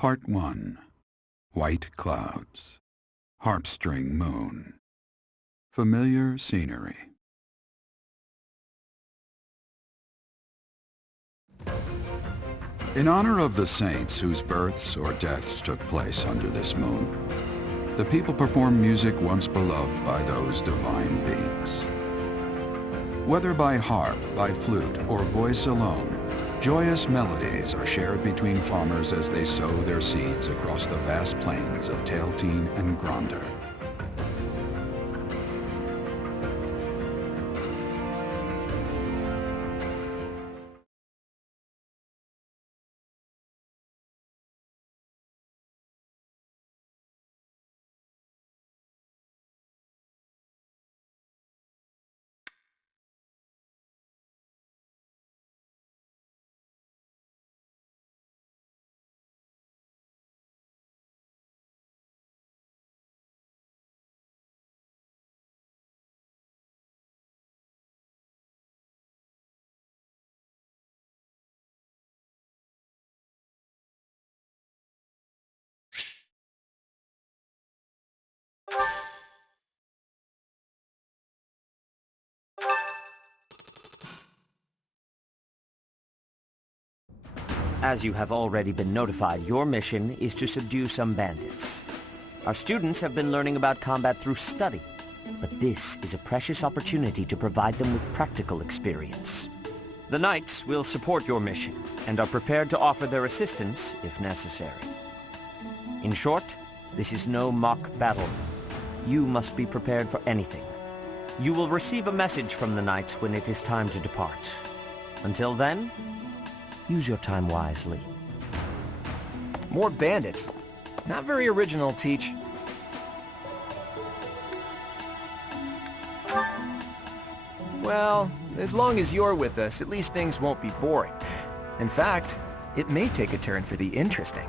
Part 1. White Clouds. Harpstring Moon. Familiar scenery. In honor of the saints whose births or deaths took place under this moon, the people perform music once beloved by those divine beings. Whether by harp, by flute, or voice alone, joyous melodies are shared between farmers as they sow their seeds across the vast plains of Tailteen and Gronder. As you have already been notified, your mission is to subdue some bandits. Our students have been learning about combat through study, but this is a precious opportunity to provide them with practical experience. The Knights will support your mission and are prepared to offer their assistance if necessary. In short, this is no mock battle. You must be prepared for anything. You will receive a message from the Knights when it is time to depart. Until then, use your time wisely. More bandits. Not very original, Teach. Well, as long as you're with us, at least things won't be boring. In fact, it may take a turn for the interesting.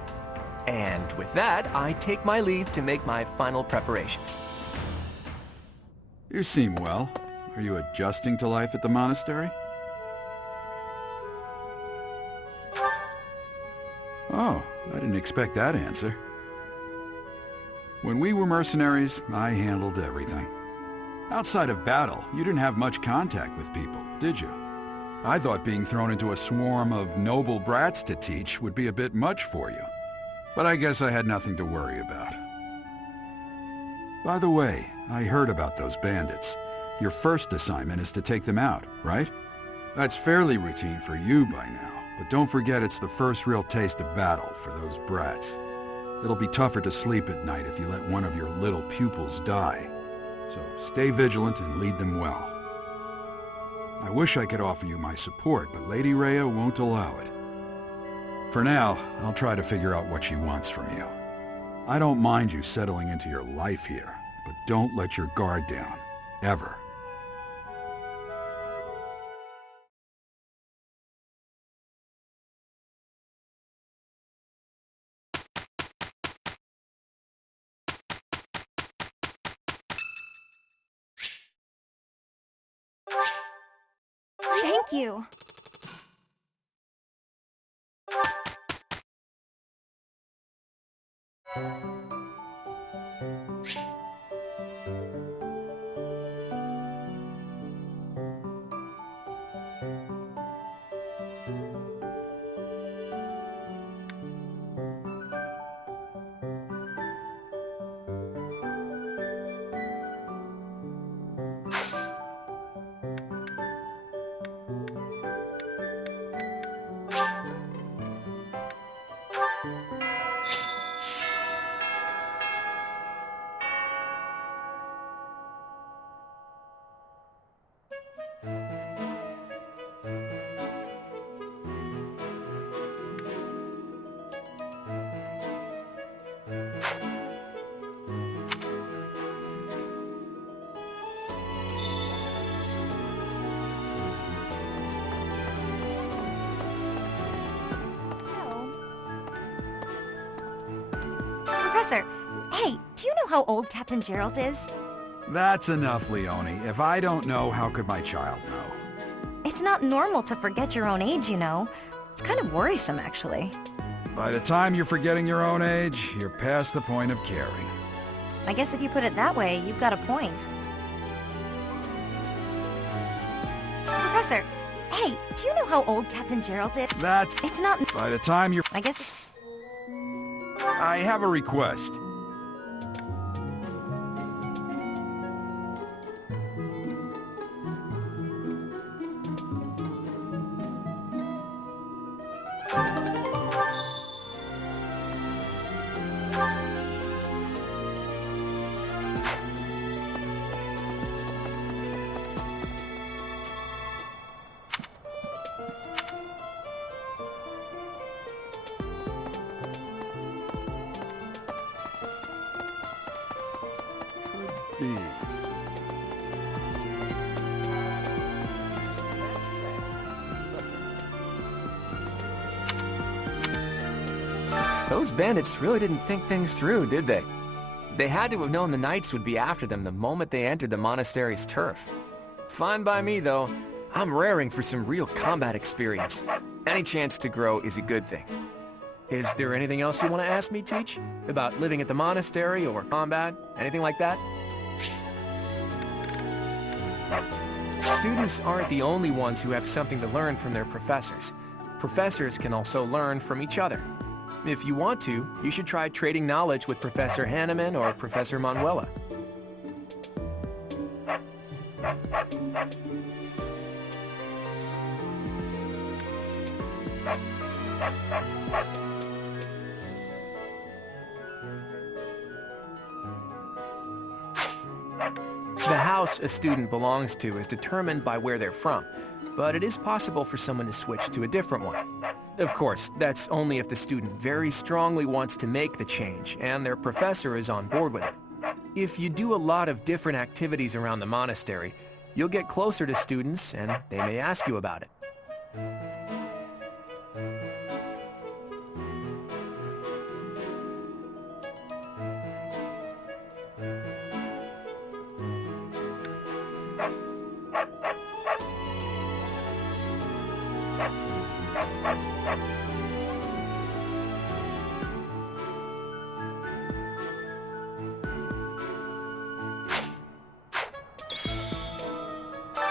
And with that, I take my leave to make my final preparations. You seem well. Are you adjusting to life at the monastery? Oh, I didn't expect that answer. When we were mercenaries, I handled everything. Outside of battle, you didn't have much contact with people, did you? I thought being thrown into a swarm of noble brats to teach would be a bit much for you. But I guess I had nothing to worry about. By the way, I heard about those bandits. Your first assignment is to take them out, right? That's fairly routine for you by now, but don't forget it's the first real taste of battle for those brats. It'll be tougher to sleep at night if you let one of your little pupils die. So stay vigilant and lead them well. I wish I could offer you my support, but Lady Rhea won't allow it. For now, I'll try to figure out what she wants from you. I don't mind you settling into your life here, but don't let your guard down, ever. Thank you. Professor, hey, do you know how old Captain Gerald is? That's enough, Leone. If I don't know, how could my child know? It's not normal to forget your own age, you know. It's kind of worrisome, actually. By the time you're forgetting your own age, you're past the point of caring. I guess if you put it that way, you've got a point. Professor, hey, do you know how old Captain Gerald is? It's not... By the time you're... I guess it's... I have a request. Be. Those bandits really didn't think things through, did they? They had to have known the knights would be after them the moment they entered the monastery's turf. Fine by me, though. I'm raring for some real combat experience. Any chance to grow is a good thing. Is there anything else you want to ask me, Teach? About living at the monastery or combat? Anything like that? Students aren't the only ones who have something to learn from their professors. Professors can also learn from each other. If you want to, you should try trading knowledge with Professor Hanneman or Professor Manuela. The house a student belongs to is determined by where they're from, but it is possible for someone to switch to a different one. Of course, that's only if the student very strongly wants to make the change and their professor is on board with it. If you do a lot of different activities around the monastery, you'll get closer to students and they may ask you about it.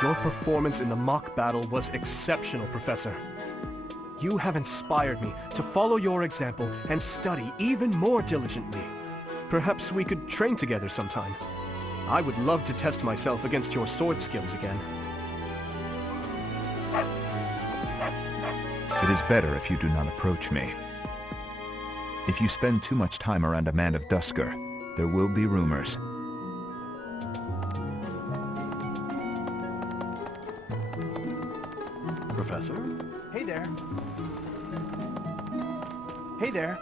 Your performance in the mock battle was exceptional, Professor. You have inspired me to follow your example and study even more diligently. Perhaps we could train together sometime. I would love to test myself against your sword skills again. It is better if you do not approach me. If you spend too much time around a man of Dusker, there will be rumors. Professor? Hey there. Hey there.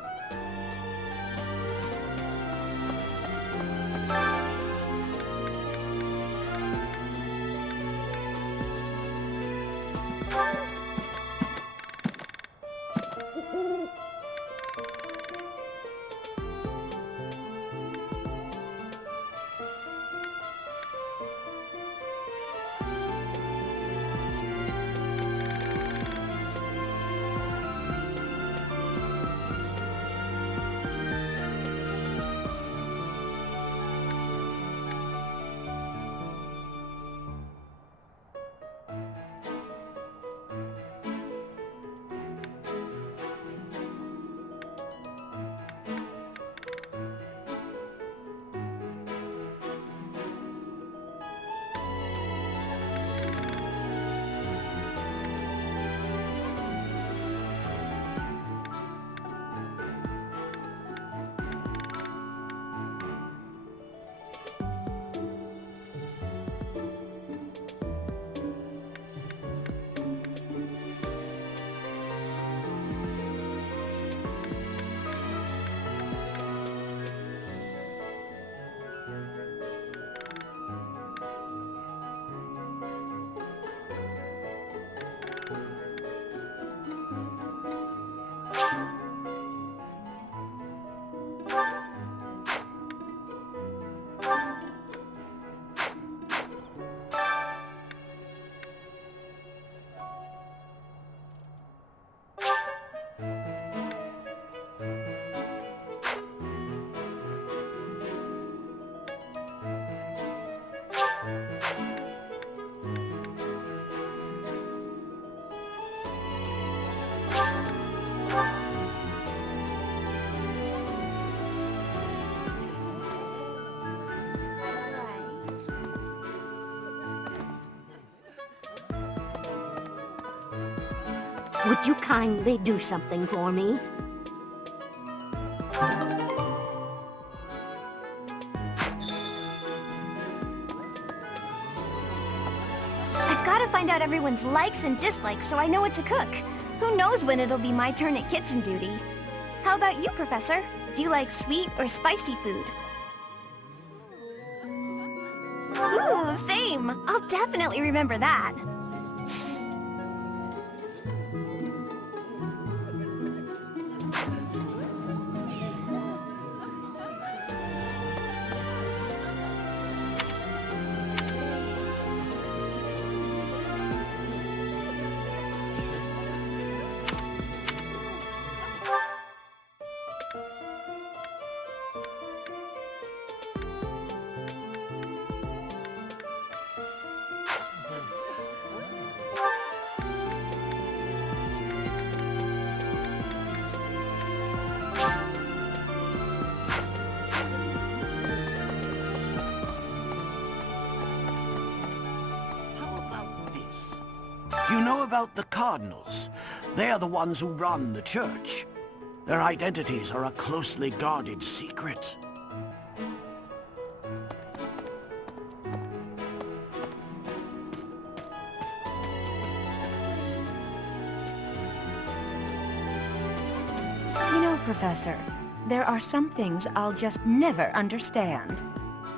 Would you kindly do something for me? I've got to find out everyone's likes and dislikes so I know what to cook. Who knows when it'll be my turn at kitchen duty? How about you, Professor? Do you like sweet or spicy food? Ooh, same! I'll definitely remember that. How about this? Do you know about the Cardinals? They are the ones who run the church. Their identities are a closely guarded secret. You know, Professor, there are some things I'll just never understand.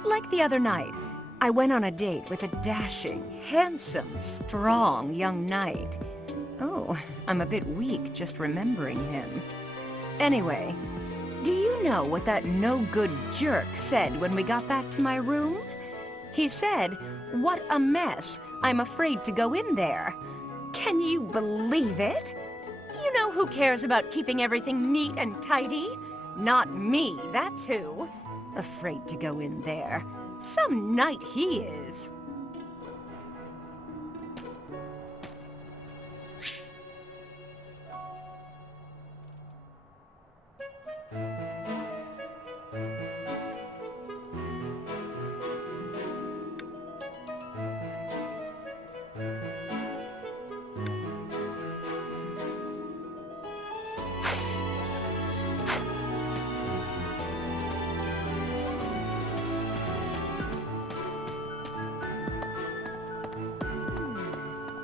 Like the other night, I went on a date with a dashing, handsome, strong young knight. Oh, I'm a bit weak just remembering him. Anyway, do you know what that no-good jerk said when we got back to my room? He said, "What a mess. I'm afraid to go in there." Can you believe it? You know who cares about keeping everything neat and tidy? Not me, that's who. Afraid to go in there. Some knight he is.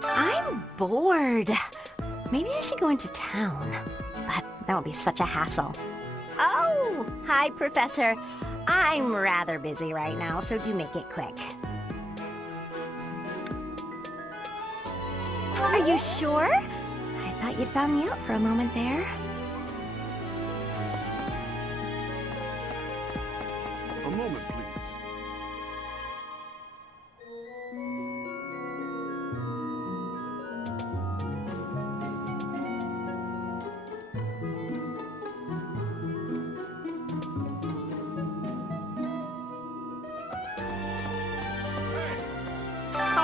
I'm bored. Maybe I should go into town. But that would be such a hassle. Oh, hi, Professor. I'm rather busy right now, so do make it quick. Are you sure? I thought you'd found me out for a moment there. A moment, please.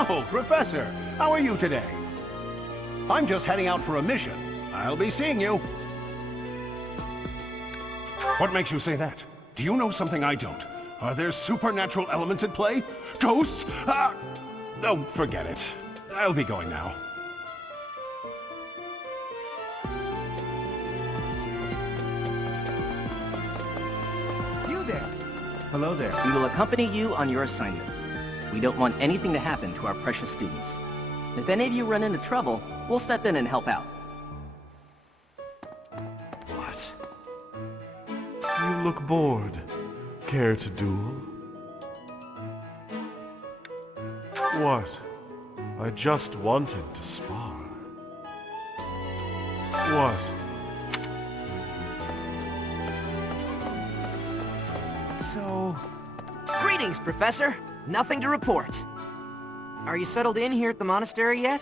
Oh, Professor, how are you today? I'm just heading out for a mission. I'll be seeing you. What makes you say that? Do you know something I don't? Are there supernatural elements at play? Ghosts? Oh, forget it. I'll be going now. You there! Hello there. We will accompany you on your assignment. We don't want anything to happen to our precious students. If any of you run into trouble, we'll step in and help out. What? You look bored. Care to duel? What? I just wanted to spar. What? So... Greetings, Professor! Nothing to report. Are you settled in here at the monastery yet?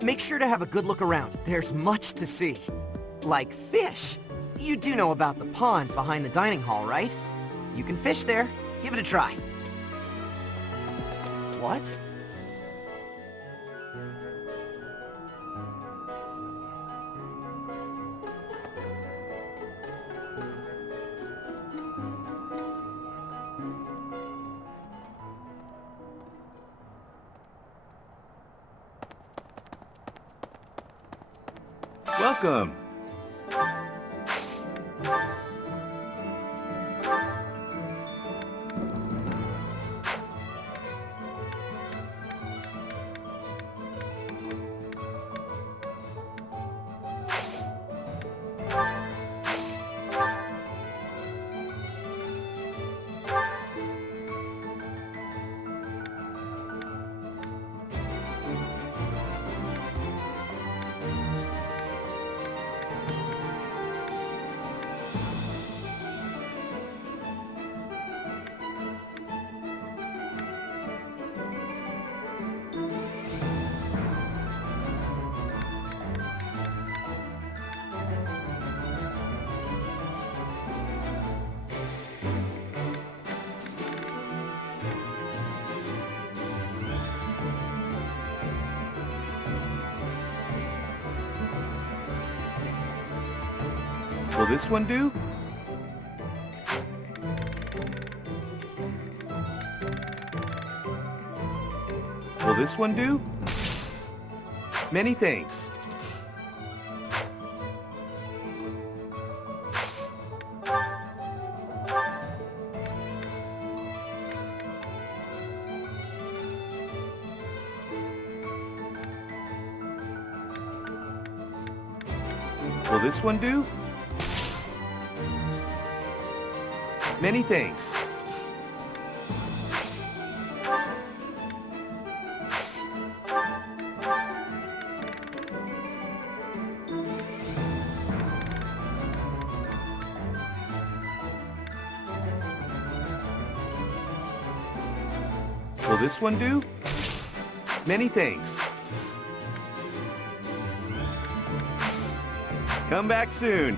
Make sure to have a good look around. There's much to see. Like fish. You do know about the pond behind the dining hall, right? You can fish there. Give it a try. What? Welcome. Will this one do? Will this one do? Many thanks. Will this one do? Many thanks. Will this one do? Many thanks. Come back soon.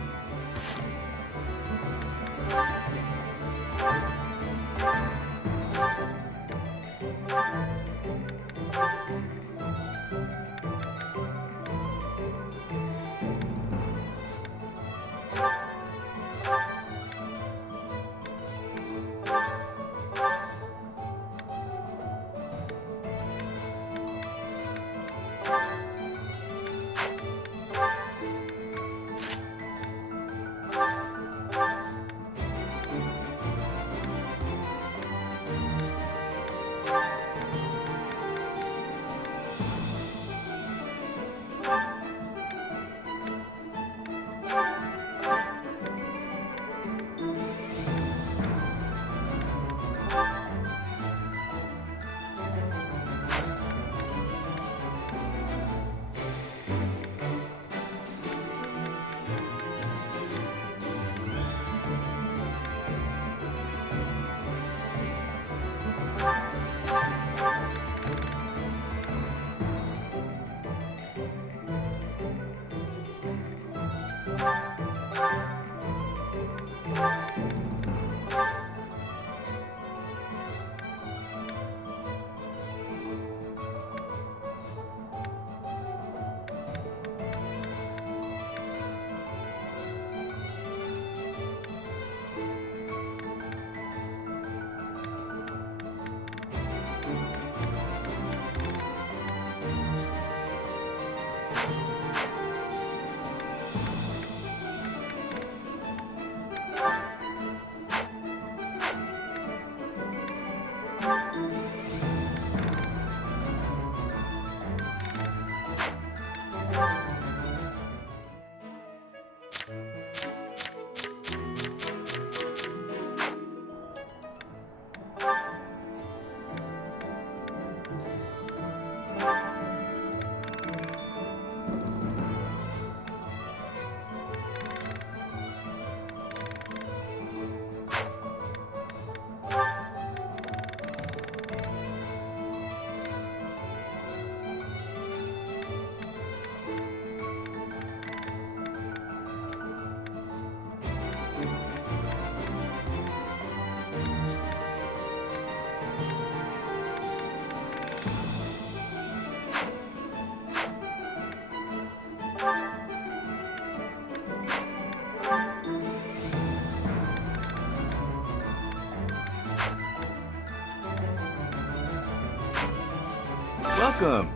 Welcome.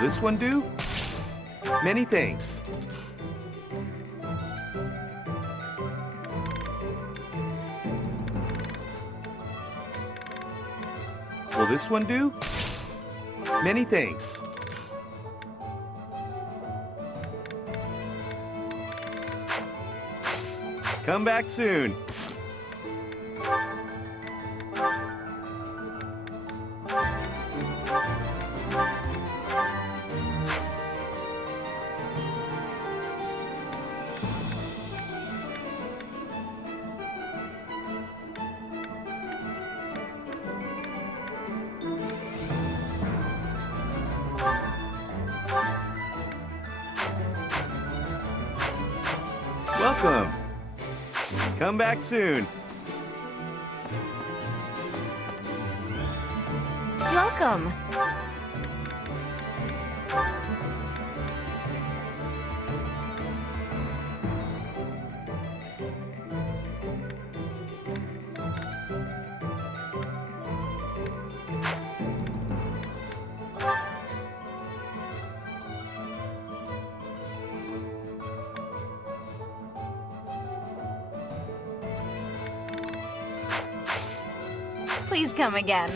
this one do? Many thanks. Will this one do? Many thanks. Come back soon. Welcome. Come back soon. Welcome. Please come again.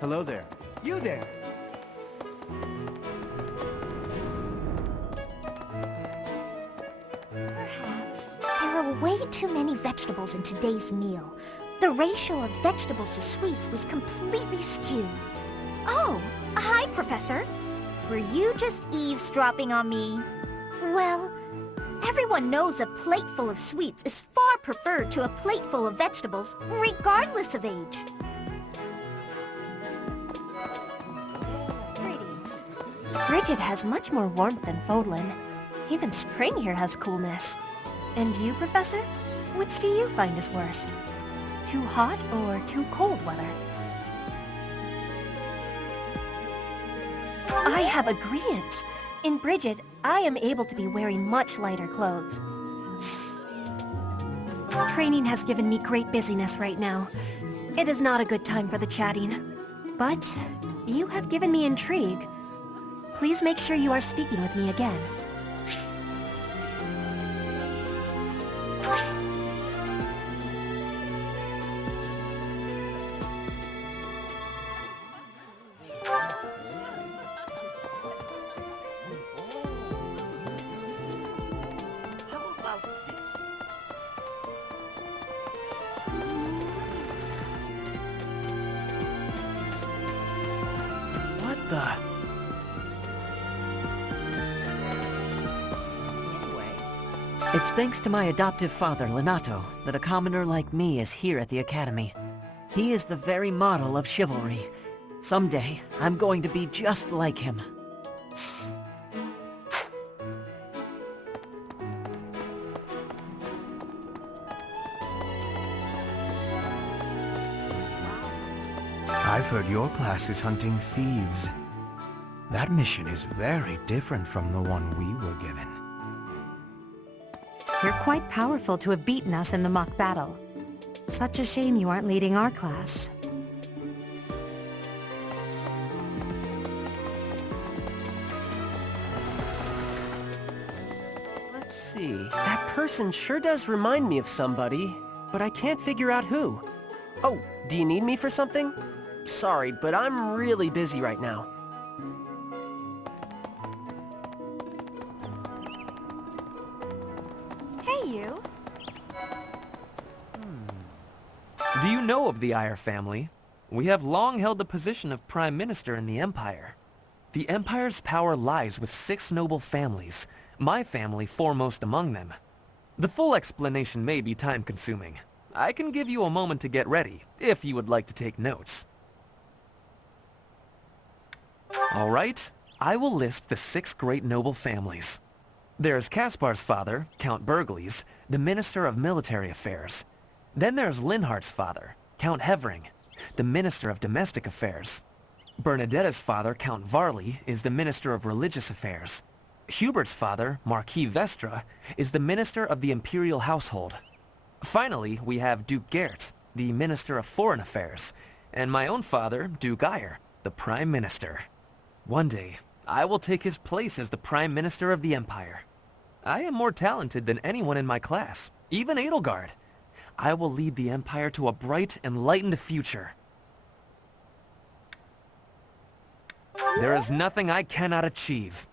Hello there. You there. Perhaps there were way too many vegetables in today's meal. The ratio of vegetables to sweets was completely skewed. Oh, hi, Professor. Were you just eavesdropping on me? Well, everyone knows a plate full of sweets is far preferred to a plate full of vegetables, regardless of age. Greetings. Bridget has much more warmth than Fodlan. Even spring here has coolness. And you, Professor? Which do you find is worst? Too hot or too cold weather? I have agreeance. In Bridget, I am able to be wearing much lighter clothes. Training has given me great busyness right now. It is not a good time for the chatting. But you have given me intrigue. Please make sure you are speaking with me again. It's thanks to my adoptive father, Lenato, that a commoner like me is here at the Academy. He is the very model of chivalry. Someday, I'm going to be just like him. I've heard your class is hunting thieves. That mission is very different from the one we were given. You're quite powerful to have beaten us in the mock battle. Such a shame you aren't leading our class. Let's see. That person sure does remind me of somebody. but I can't figure out who. Oh, do you need me for something? Sorry, but I'm really busy right now. Hey, you. Do you know of the Iyer family? We have long held the position of Prime Minister in the Empire. The Empire's power lies with 6 noble families, my family foremost among them. The full explanation may be time-consuming. I can give you a moment to get ready, if you would like to take notes. Alright, I will list the 6 great noble families. There's Caspar's father, Count Burgles, the Minister of Military Affairs. Then there's Linhardt's father, Count Hevering, the Minister of Domestic Affairs. Bernadetta's father, Count Varley, is the Minister of Religious Affairs. Hubert's father, Marquis Vestra, is the Minister of the Imperial Household. Finally, we have Duke Gert, the Minister of Foreign Affairs, and my own father, Duke Iyer, the Prime Minister. One day, I will take his place as the Prime Minister of the Empire. I am more talented than anyone in my class, even Edelgard. I will lead the Empire to a bright, enlightened future. There is nothing I cannot achieve.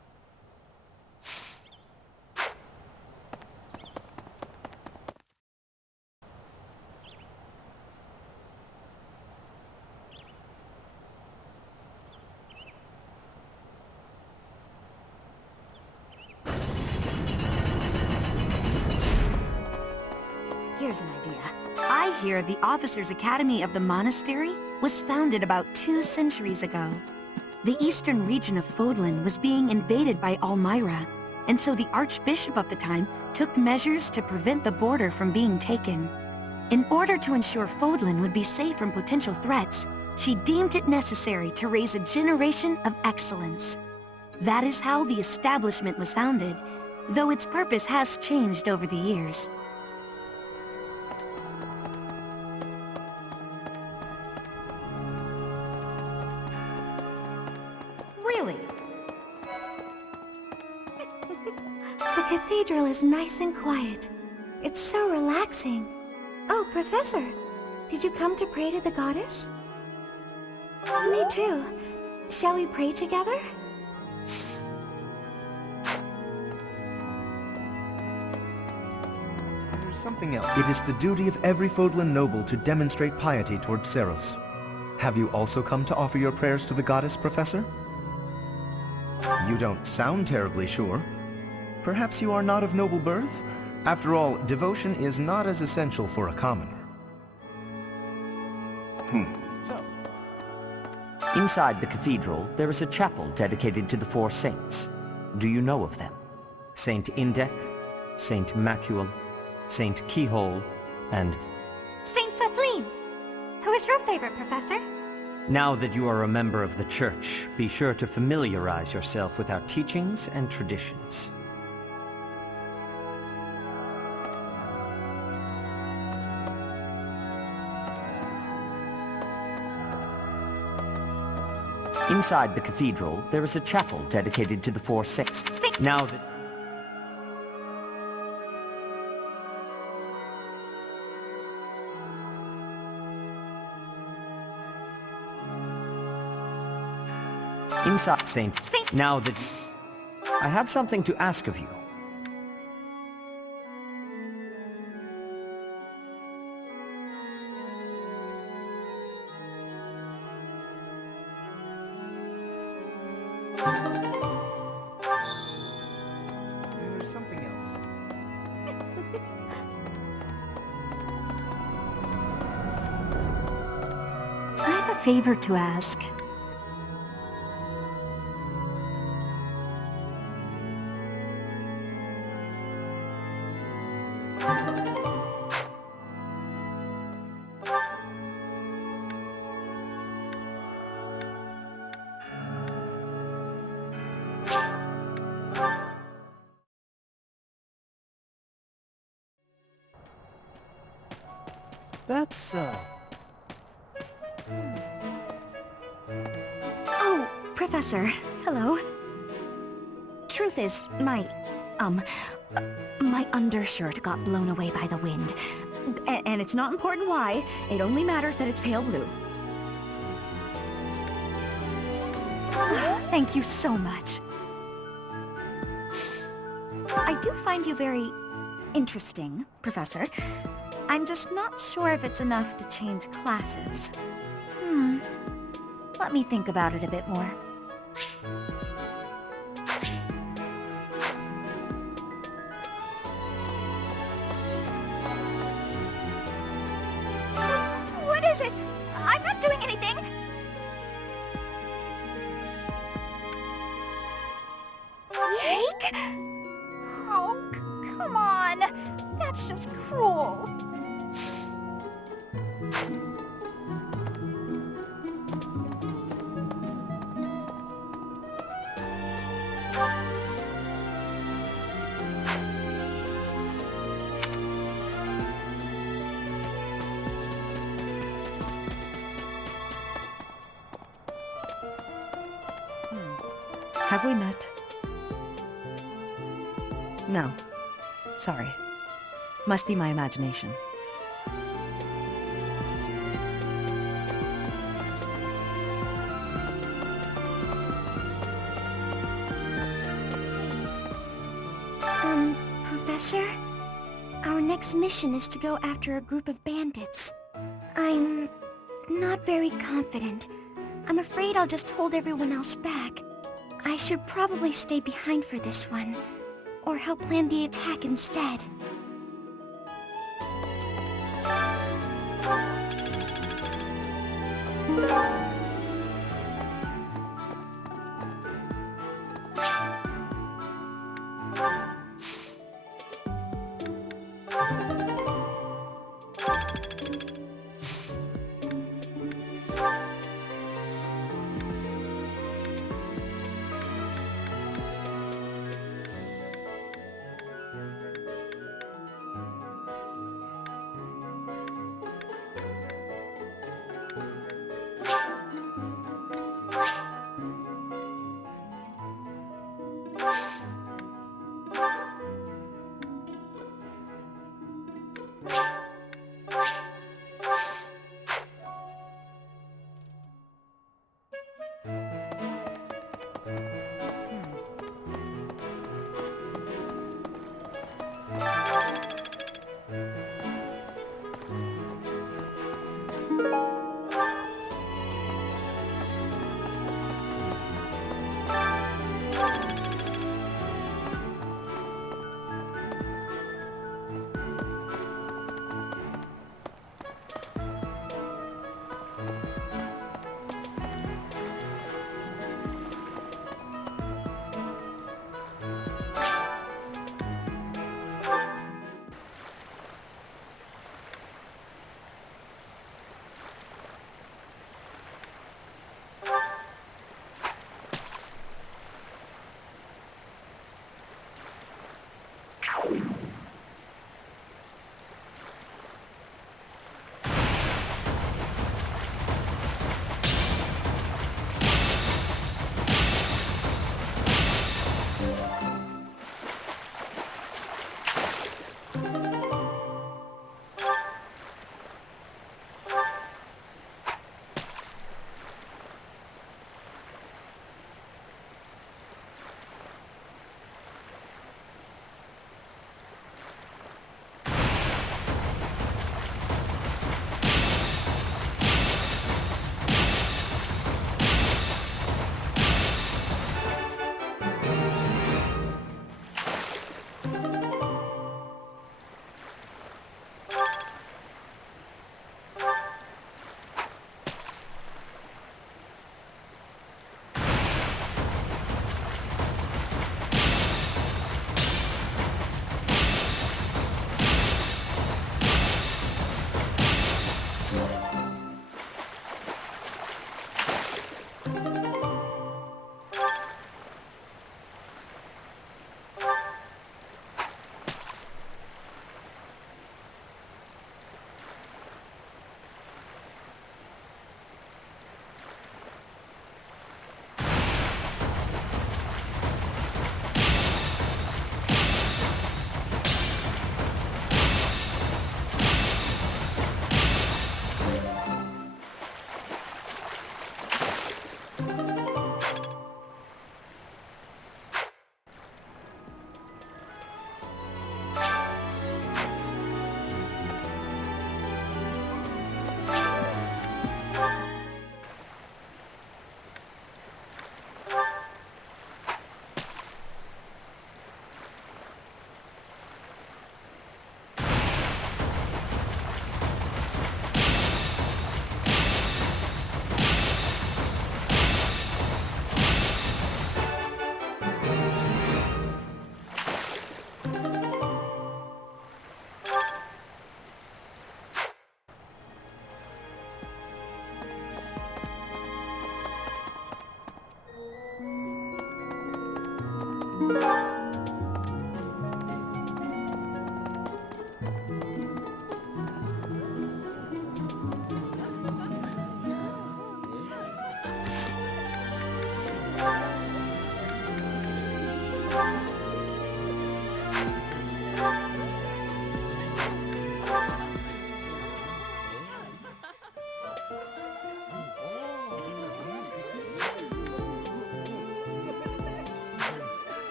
Here's an idea. I hear the Officers' Academy of the monastery was founded about 2 centuries ago. The eastern region of Fodlan was being invaded by Almyra, and so the Archbishop of the time took measures to prevent the border from being taken. In order to ensure Fodlan would be safe from potential threats, she deemed it necessary to raise a generation of excellence. That is how the establishment was founded, though its purpose has changed over the years. Really? The cathedral is nice and quiet. It's so relaxing. Oh, Professor, did you come to pray to the goddess? Me too. Shall we pray together? There's something else. It is the duty of every Fodlan noble to demonstrate piety towards Seros. Have you also come to offer your prayers to the goddess, Professor? You don't sound terribly sure. Perhaps you are not of noble birth? After all, devotion is not as essential for a commoner. Inside the cathedral, there is a chapel dedicated to the 4 saints. Do you know of them? Saint Indek, Saint Macuel, Saint Keyhole, and... Saint Kathleen! Who is her favorite, Professor? Now that you are a member of the Church, be sure to familiarize yourself with our teachings and traditions. Inside the cathedral, there is a chapel dedicated to the 4 saints. Now that... Inside Saint... Now that... I have something to ask of you. There's something else. I have a favor to ask. That's, Oh, Professor. Hello. Truth is, my, My undershirt got blown away by the wind. And it's not important why. It only matters that it's pale blue. Thank you so much. I do find you very interesting, Professor. I'm just not sure if it's enough to change classes. Let me think about it a bit more. What is it? I'm not doing anything! Cake? Oh, come on! That's just cruel. Have we met? No. Sorry. Must be my imagination. Professor? Our next mission is to go after a group of bandits. I'm not very confident. I'm afraid I'll just hold everyone else back. I should probably stay behind for this one, or help plan the attack instead.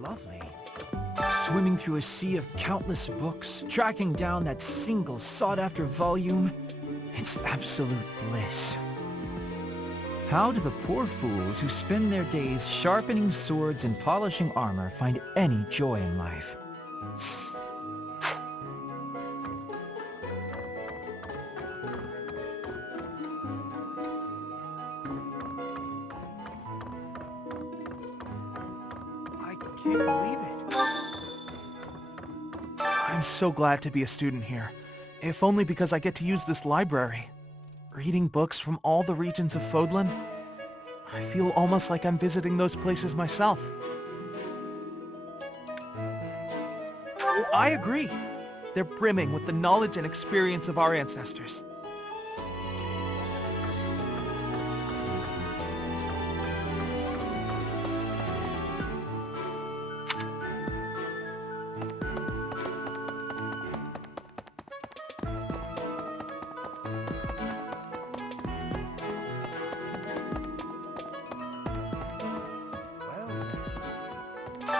Lovely. Swimming through a sea of countless books, tracking down that single sought-after volume, it's absolute bliss. How do the poor fools who spend their days sharpening swords and polishing armor find any joy in life? I can't believe it. I'm so glad to be a student here, if only because I get to use this library. Reading books from all the regions of Fodlan, I feel almost like I'm visiting those places myself. Oh, I agree. They're brimming with the knowledge and experience of our ancestors.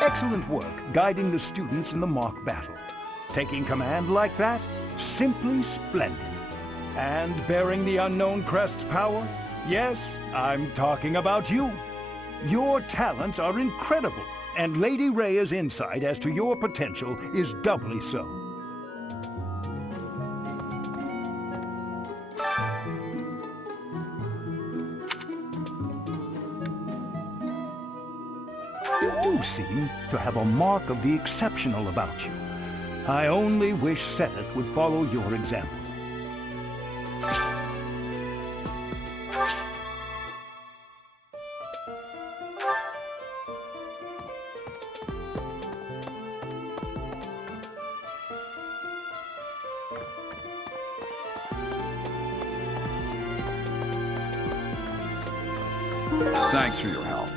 Excellent work guiding the students in the mock battle. Taking command like that? Simply splendid. And bearing the unknown crest's power? Yes, I'm talking about you. Your talents are incredible, and Lady Rhea's insight as to your potential is doubly so. You do seem to have a mark of the exceptional about you. I only wish Seth would follow your example. Thanks for your help.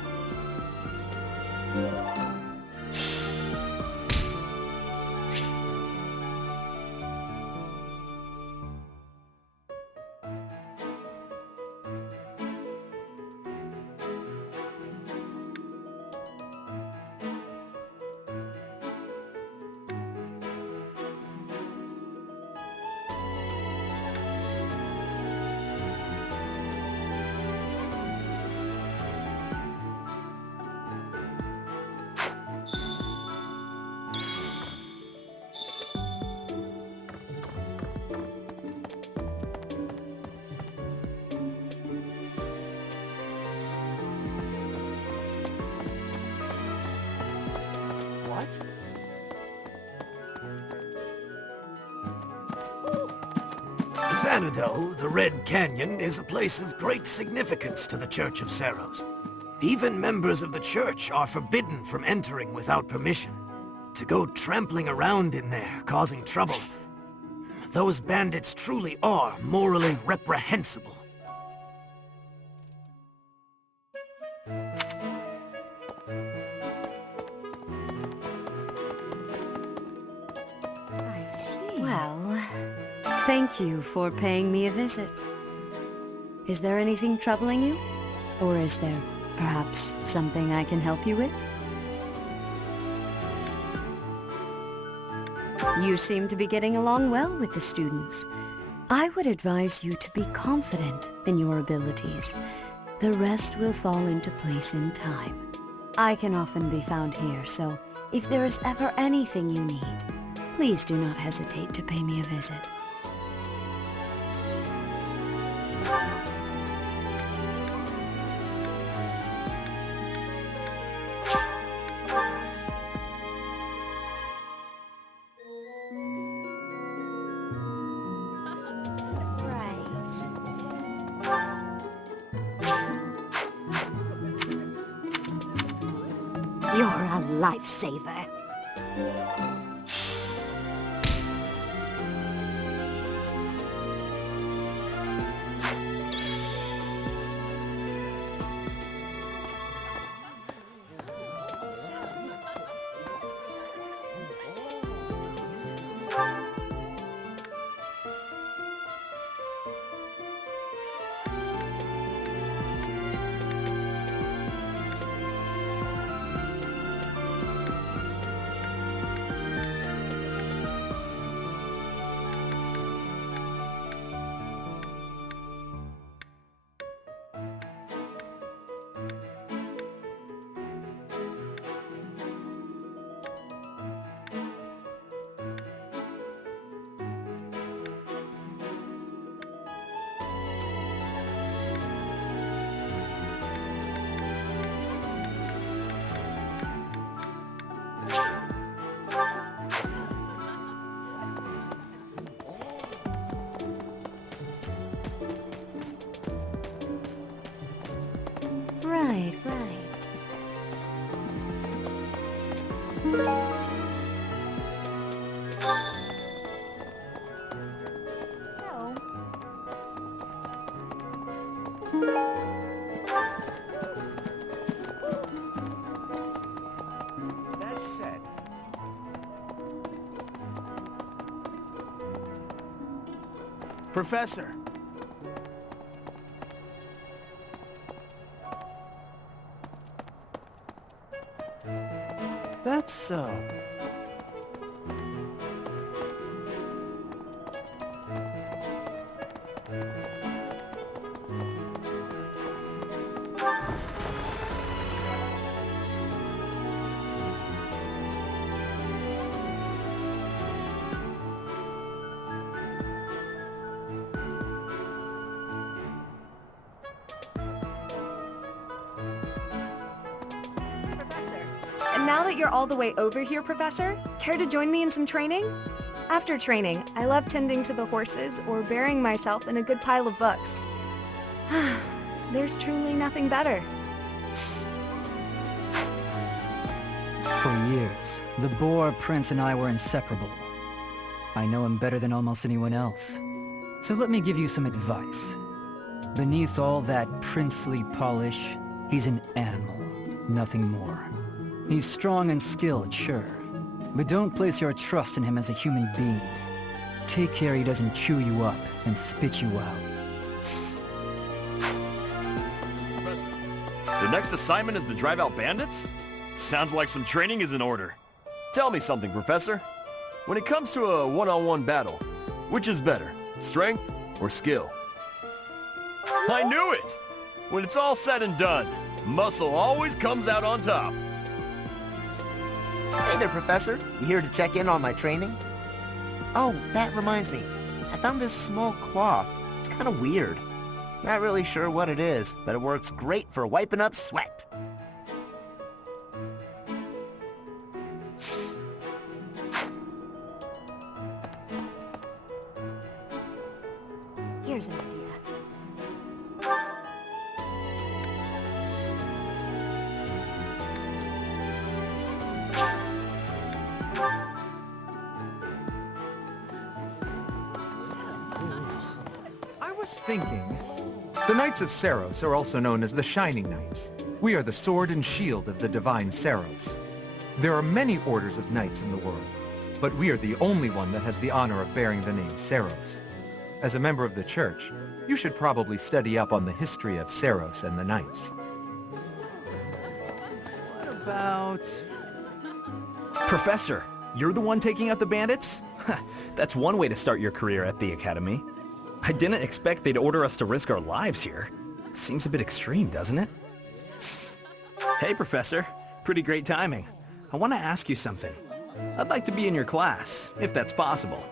Xanadu, the Red Canyon, is a place of great significance to the Church of Seros. Even members of the church are forbidden from entering without permission. To go trampling around in there, causing trouble, those bandits truly are morally reprehensible. I see. Well, Thank you for paying me a visit. Is there anything troubling you? Or is there perhaps something I can help you with? You seem to be getting along well with the students. I would advise you to be confident in your abilities. The rest will fall into place in time. I can often be found here, so if there is ever anything you need, please do not hesitate to pay me a visit. You're a lifesaver. Right. So... That said... Professor! That's so. And now that you're all the way over here, Professor, care to join me in some training? After training, I love tending to the horses or burying myself in a good pile of books. There's truly nothing better. For years, the Boar Prince and I were inseparable. I know him better than almost anyone else. So let me give you some advice. Beneath all that princely polish, he's an animal, nothing more. He's strong and skilled, sure, but don't place your trust in him as a human being. Take care he doesn't chew you up and spit you out. The next assignment is to drive out bandits? Sounds like some training is in order. Tell me something, Professor. When it comes to a one-on-one battle, which is better, strength or skill? I knew it! When it's all said and done, muscle always comes out on top. Hey there, Professor. You here to check in on my training? Oh, that reminds me. I found this small cloth. It's kind of weird. Not really sure what it is, but it works great for wiping up sweat. Here's an idea. I was thinking... The Knights of Saros are also known as the Shining Knights. We are the sword and shield of the divine Saros. There are many orders of knights in the world, but we are the only one that has the honor of bearing the name Saros. As a member of the church, you should probably study up on the history of Saros and the knights. What about... Professor, You're the one taking out the bandits? That's one way to start your career at the Academy. I didn't expect they'd order us to risk our lives here. Seems a bit extreme, doesn't it? Hey, Professor. Pretty great timing. I want to ask you something. I'd like to be in your class, if that's possible.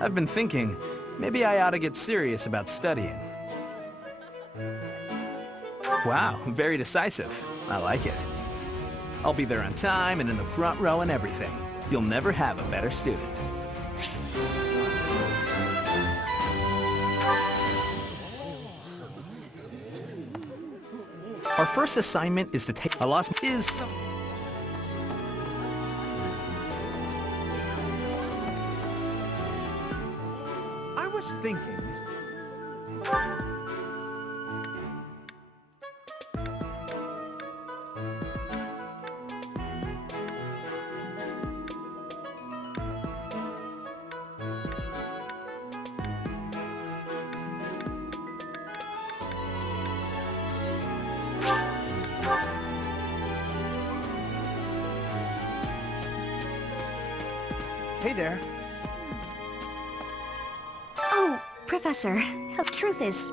I've been thinking, maybe I ought to get serious about studying. Wow, very decisive. I like it. I'll be there on time and in the front row and everything. You'll never have a better student. Our first assignment is to take a lost is I was thinking... Hey there. Oh, Professor. The truth is,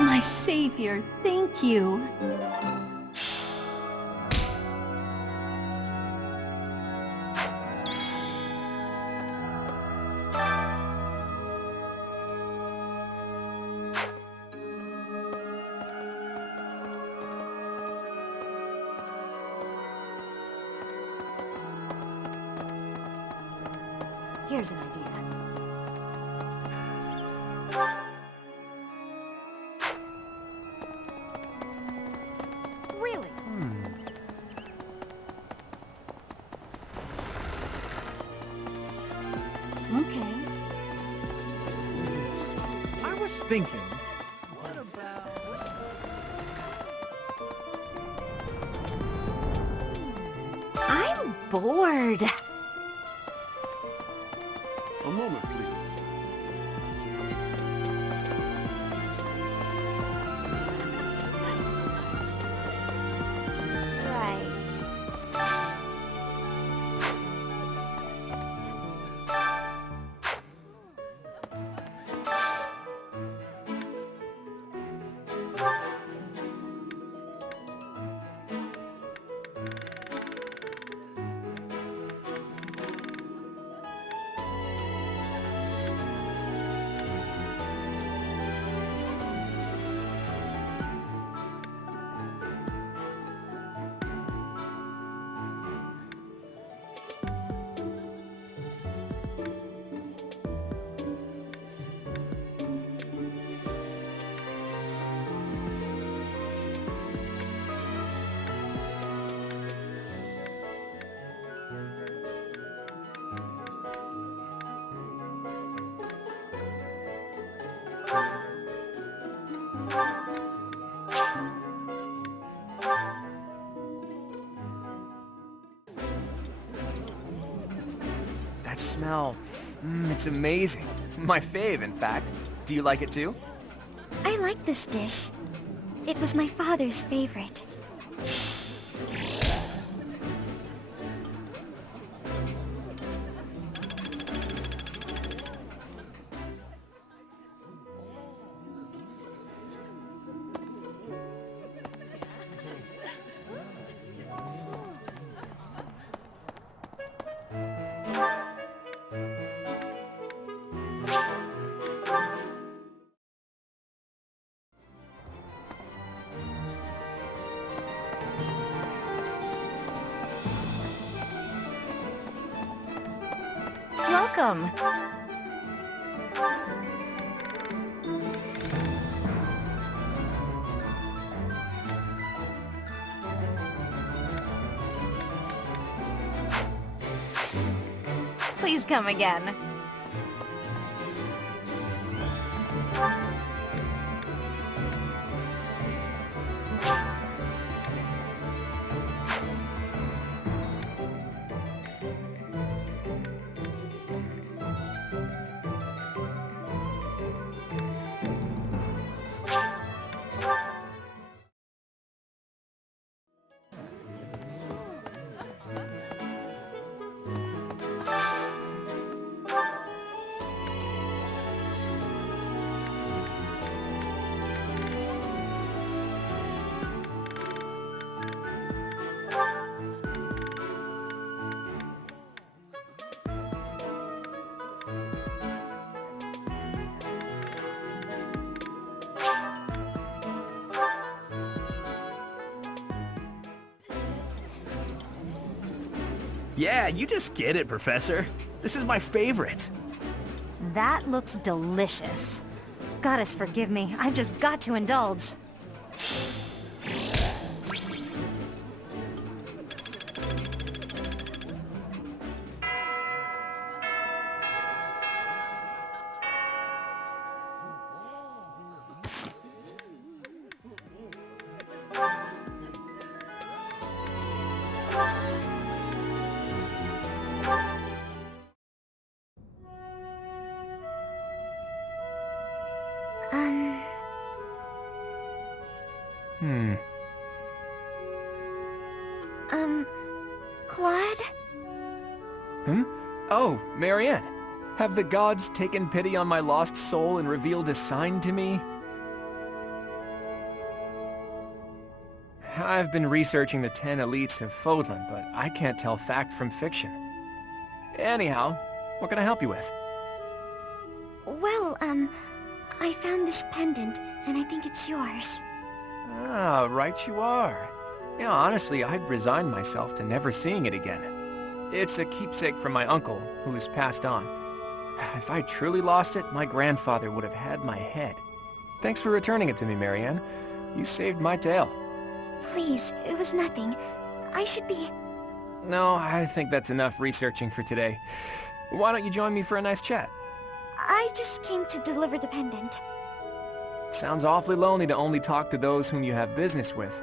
My savior, thank you. Here's an idea. Really? Okay. I was thinking... I'm bored. A moment, please. That smell, it's amazing. My fave, in fact. Do you like it too? I like this dish. It was my father's favorite. Welcome. Please come again. Yeah, you just get it, Professor. This is my favorite. That looks delicious. Goddess forgive me, I've just got to indulge. Claude? Oh, Marianne. Have the gods taken pity on my lost soul and revealed a sign to me? I've been researching the 10 elites of Fodlan, but I can't tell fact from fiction. Anyhow, what can I help you with? Well, I found this pendant, and I think it's yours. Ah, right you are. Yeah, honestly, I'd resigned myself to never seeing it again. It's a keepsake from my uncle, who has passed on. If I truly lost it, my grandfather would have had my head. Thanks for returning it to me, Marianne. You saved my tail. Please, it was nothing. I should be... No, I think that's enough researching for today. Why don't you join me for a nice chat? I just came to deliver the pendant. Sounds awfully lonely to only talk to those whom you have business with.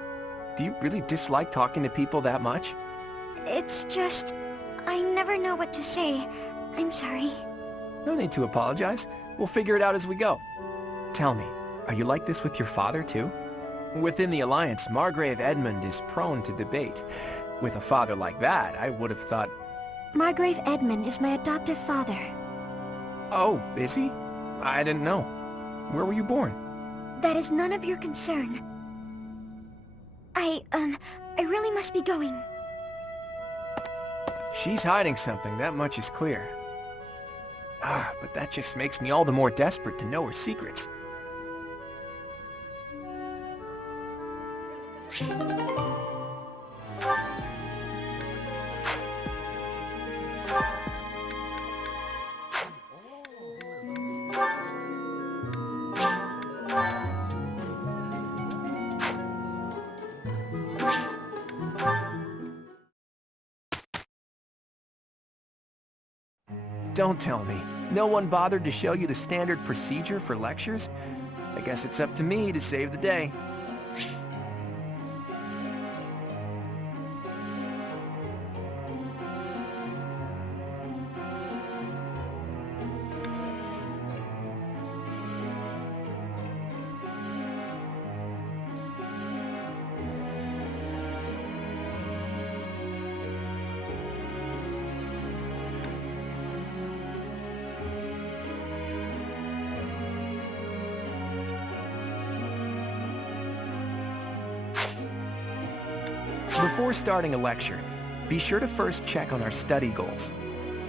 Do you really dislike talking to people that much? It's just... I never know what to say. I'm sorry. No need to apologize. We'll figure it out as we go. Tell me, are you like this with your father too? Within the Alliance, Margrave Edmund is prone to debate. With a father like that, I would have thought... Margrave Edmund is my adoptive father. Oh, is he? I didn't know. Where were you born? That is none of your concern. I really must be going. She's hiding something, that much is clear. But that just makes me all the more desperate to know her secrets. Don't tell me. No one bothered to show you the standard procedure for lectures? I guess it's up to me to save the day. Before starting a lecture, be sure to first check on our study goals.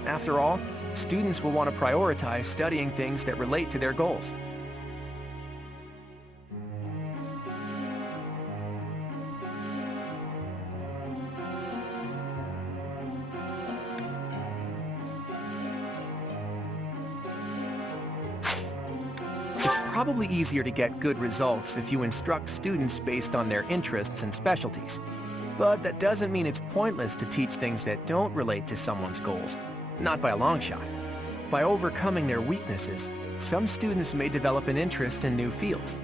After all, students will want to prioritize studying things that relate to their goals. It's probably easier to get good results if you instruct students based on their interests and specialties. But that doesn't mean it's pointless to teach things that don't relate to someone's goals. Not by a long shot. By overcoming their weaknesses, some students may develop an interest in new fields.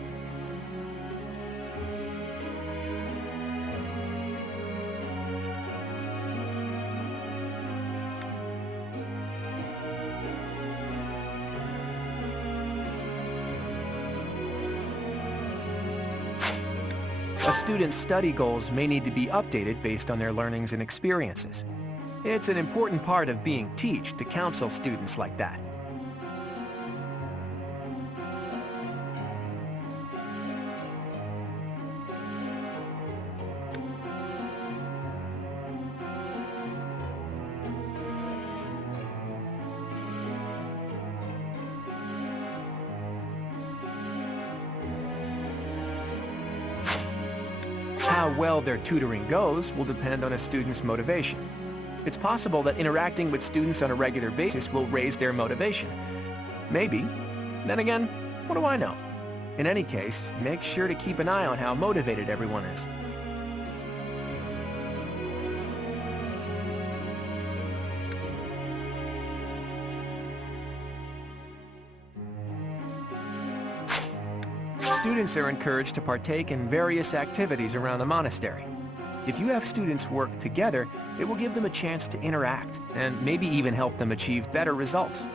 A student's study goals may need to be updated based on their learnings and experiences. It's an important part of being teach to counsel students like that. How well their tutoring goes will depend on a student's motivation. It's possible that interacting with students on a regular basis will raise their motivation. Maybe. Then again, what do I know? In any case, make sure to keep an eye on how motivated everyone is. Students are encouraged to partake in various activities around the monastery. If you have students work together, it will give them a chance to interact, and maybe even help them achieve better results.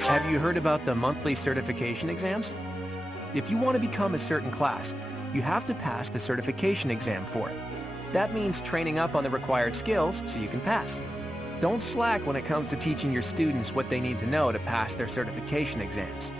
Have you heard about the monthly certification exams? If you want to become a certain class, you have to pass the certification exam for it. That means training up on the required skills so you can pass. Don't slack when it comes to teaching your students what they need to know to pass their certification exams.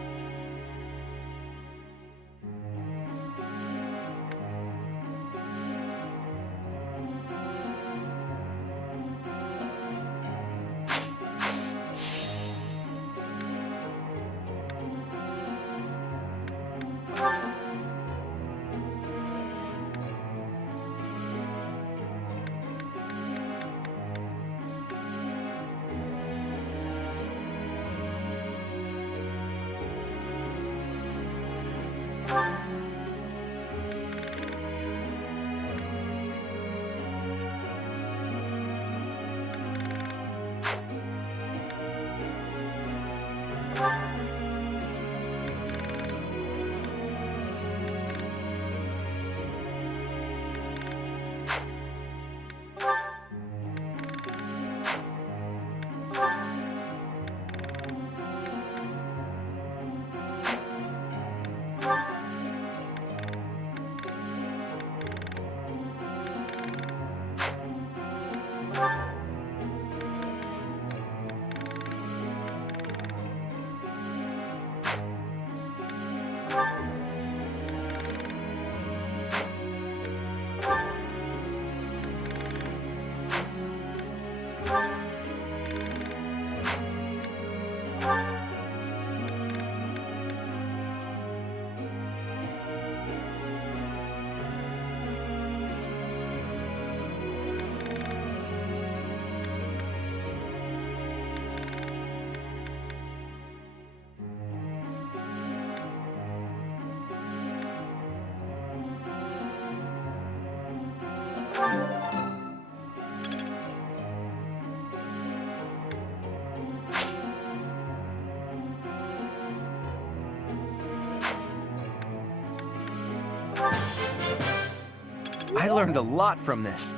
I learned a lot from this.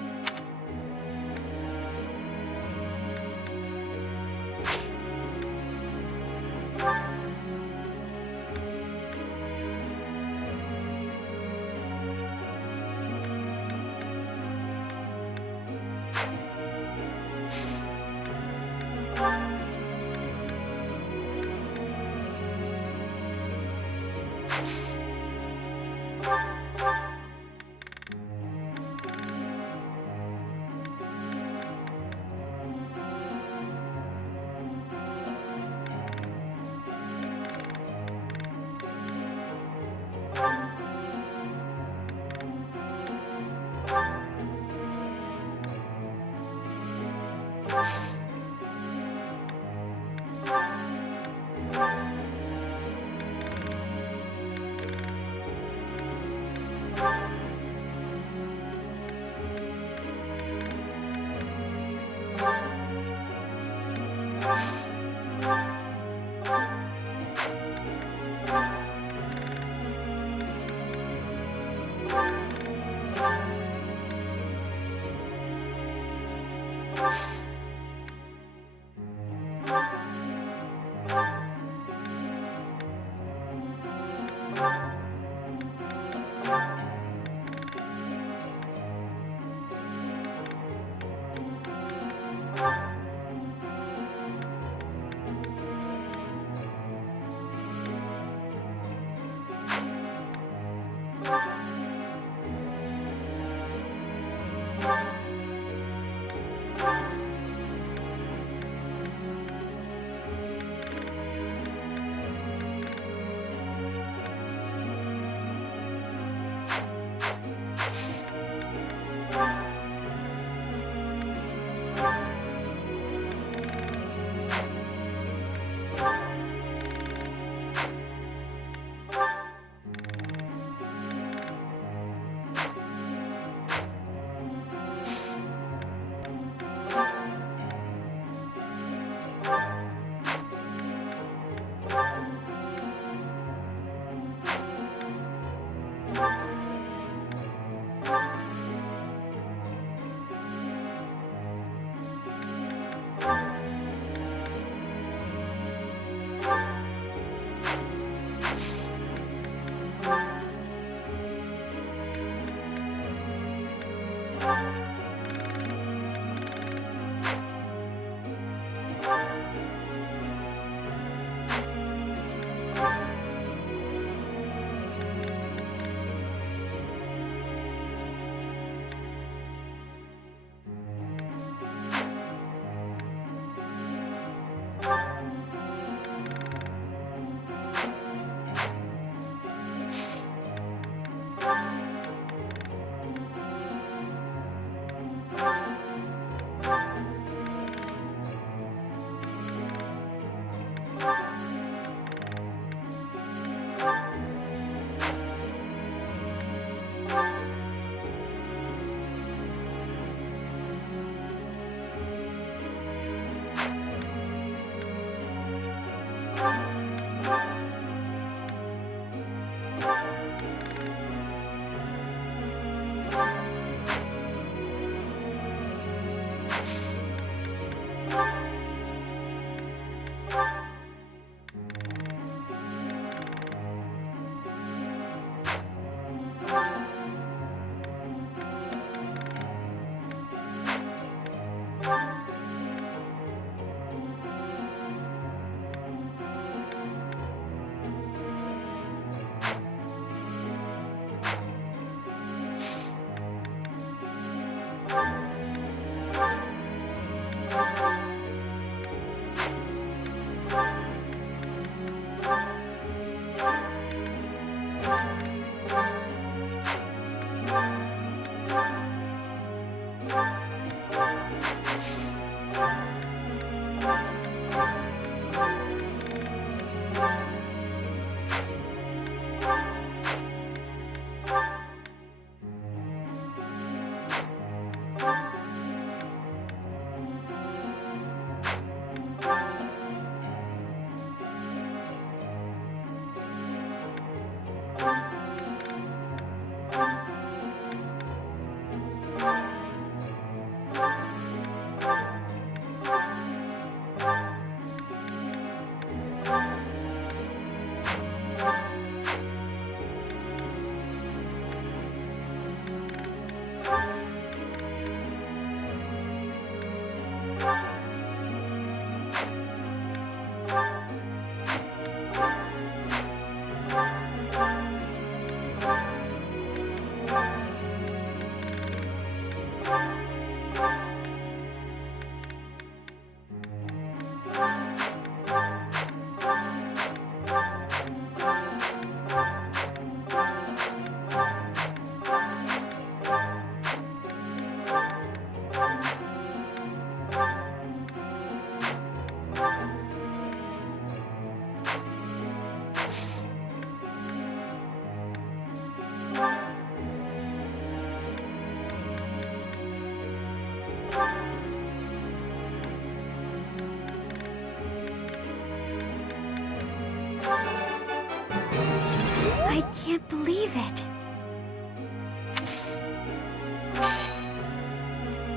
I can't believe it.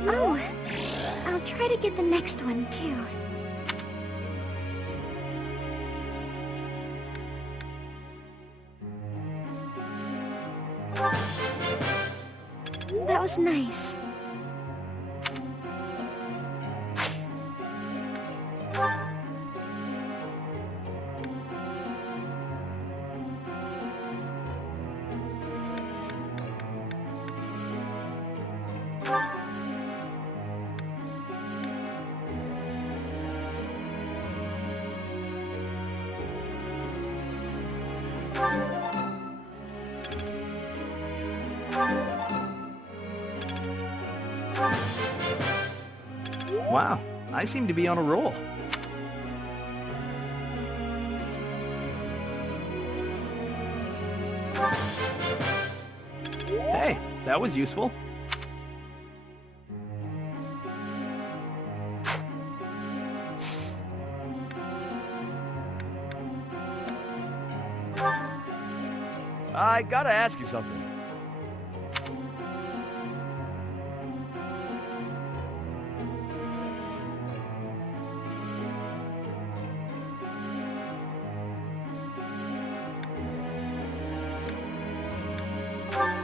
Oh, I'll try to get the next one, too. That was nice. Wow, I seem to be on a roll. Hey, that was useful. I gotta ask you something.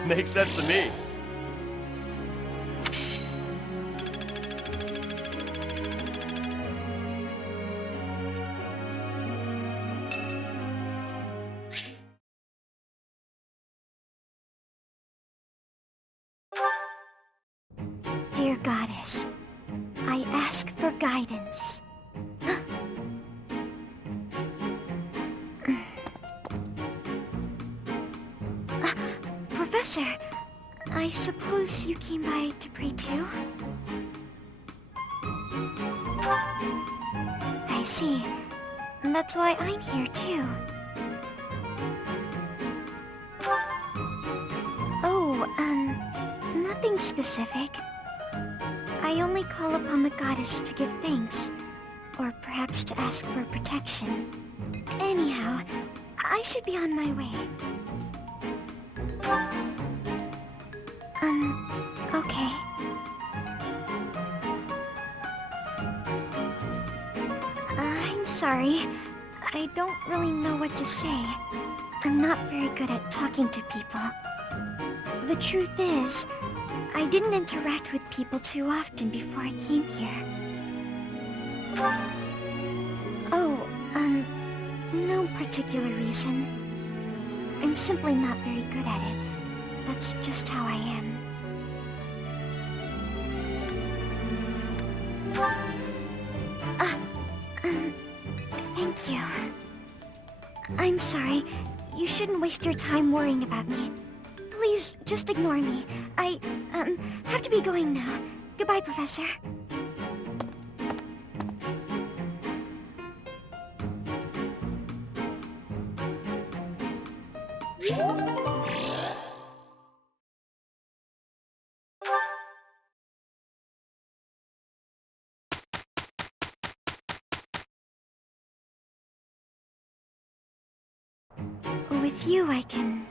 Makes sense to me. Dear Goddess, I ask for guidance. Professor, I suppose you came by to pray too? I see. That's why I'm here too. Oh, nothing specific. I only call upon the goddess to give thanks, or perhaps to ask for protection. Anyhow, I should be on my way. Okay. I'm sorry. I don't really know what to say. I'm not very good at talking to people. The truth is, I didn't interact with people too often before I came here. Oh, no particular reason. I'm simply not very good at it. That's just how I am. Thank you. I'm sorry. You shouldn't waste your time worrying about me. Please, just ignore me. I, have to be going now. Goodbye, Professor. With you, I can...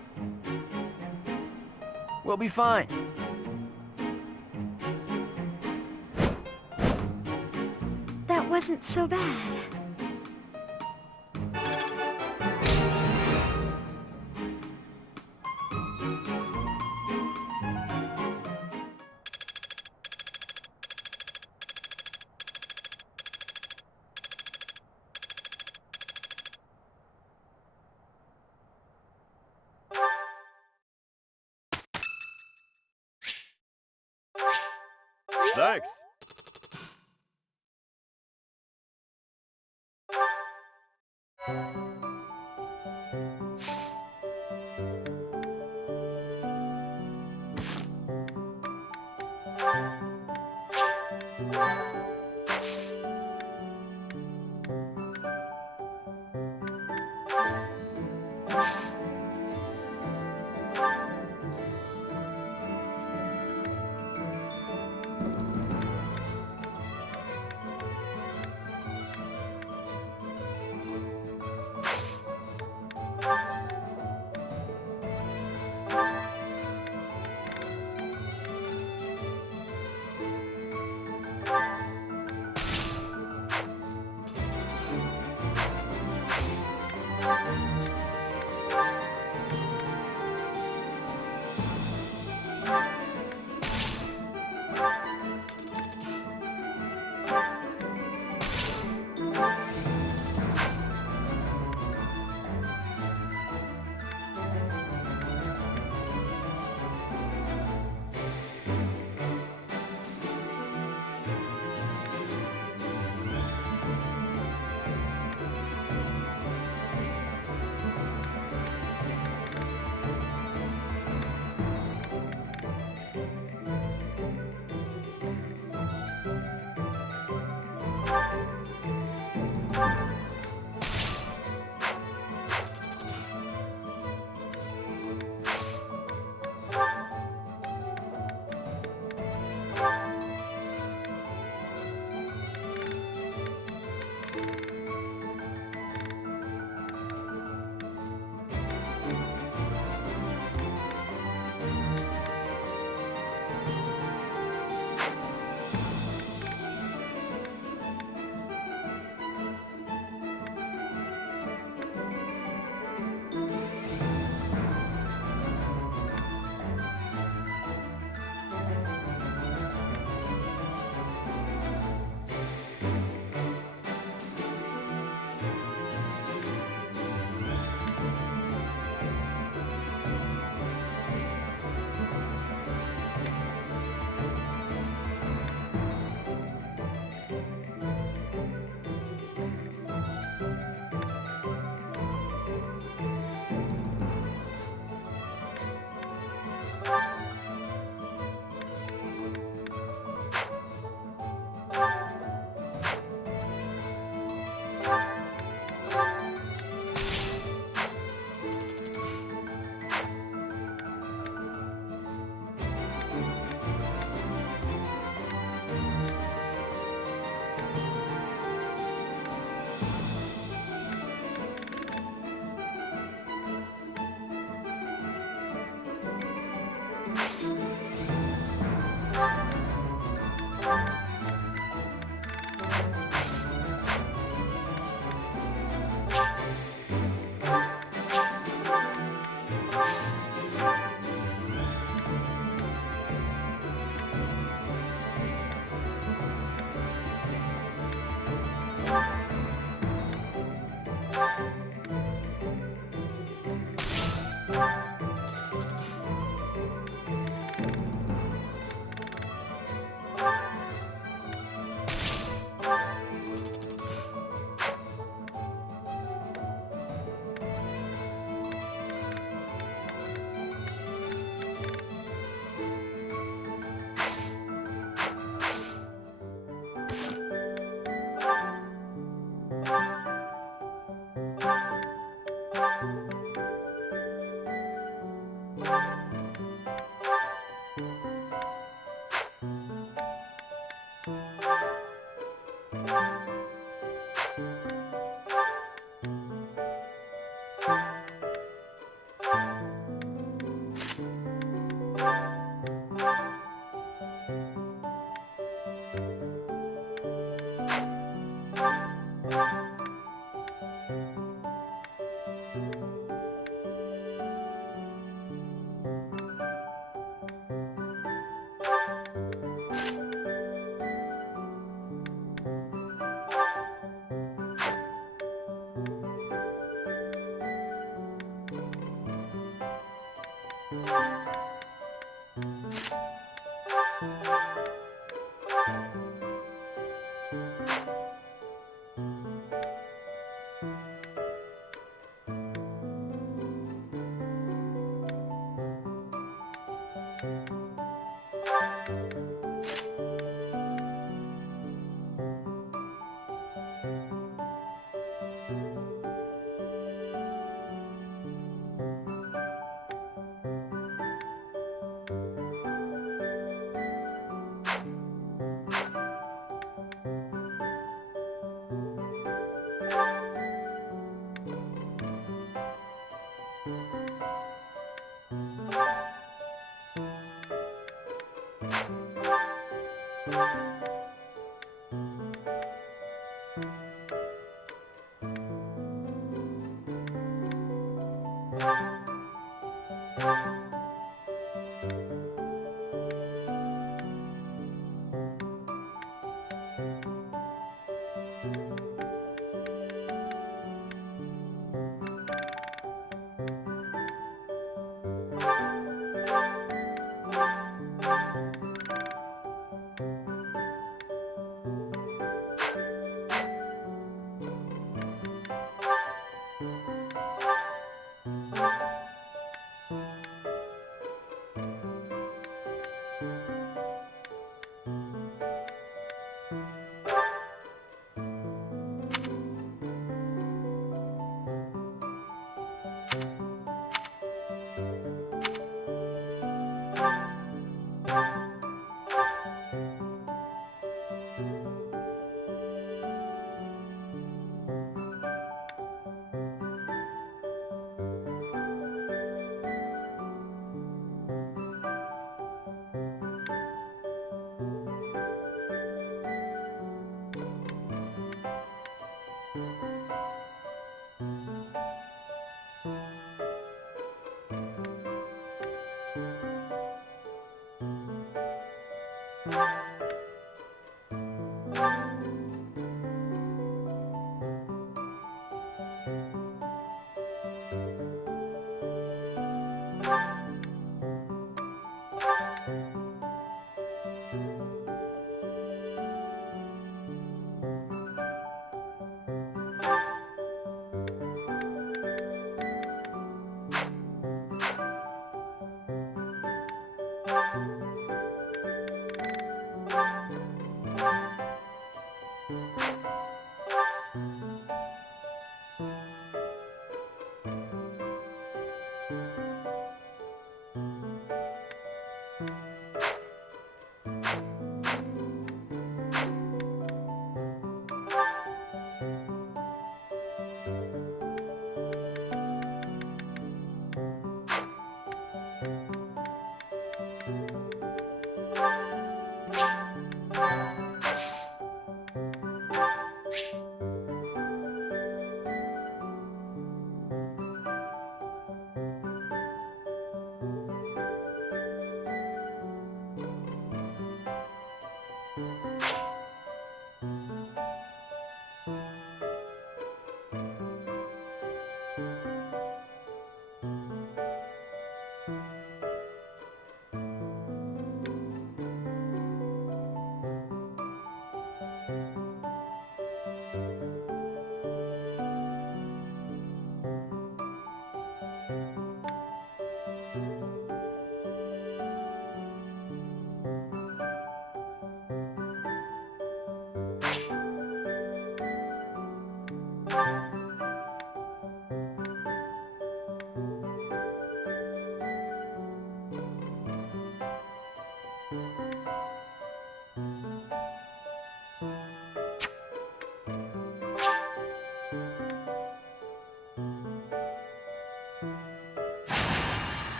We'll be fine. That wasn't so bad. Thanks.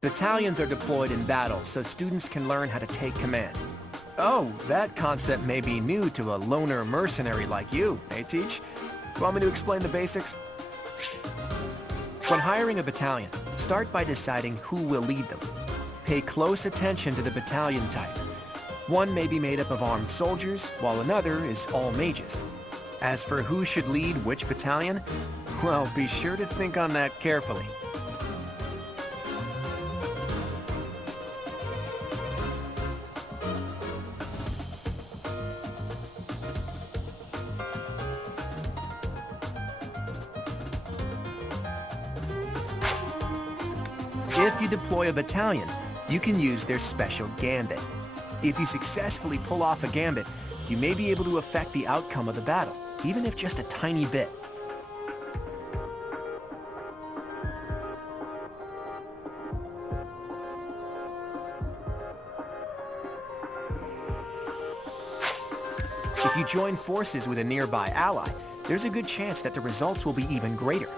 Battalions are deployed in battle so students can learn how to take command. Oh, that concept may be new to a loner mercenary like you, eh, Teach? Want me to explain the basics? When hiring a battalion, start by deciding who will lead them. Pay close attention to the battalion type. One may be made up of armed soldiers, while another is all mages. As for who should lead which battalion, well, be sure to think on that carefully. If you deploy a battalion, you can use their special gambit. If you successfully pull off a gambit, you may be able to affect the outcome of the battle, even if just a tiny bit. If you join forces with a nearby ally, there's a good chance that the results will be even greater.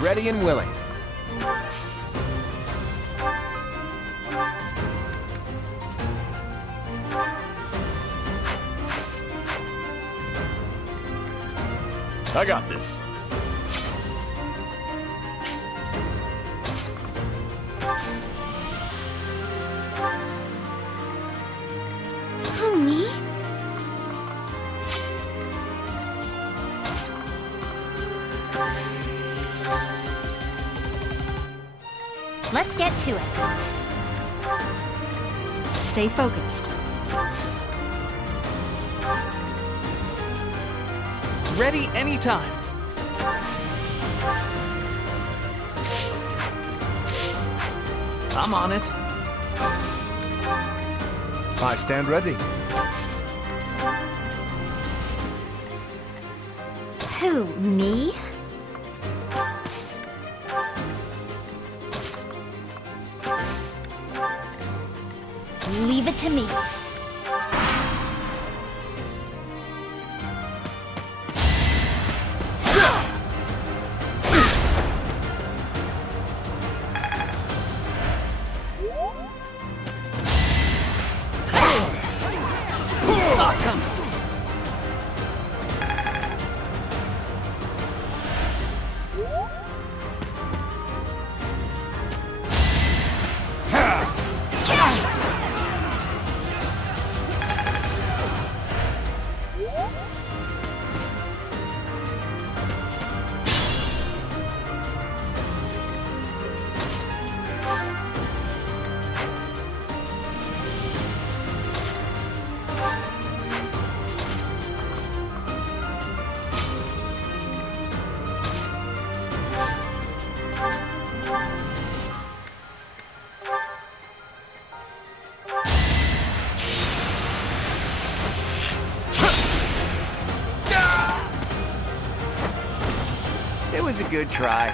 Ready and willing. I got this. Who, me? Let's get to it. Stay focused. Ready anytime. I'm on it. I stand ready. Who, me? Leave it to me. Saw it coming. It was a good try.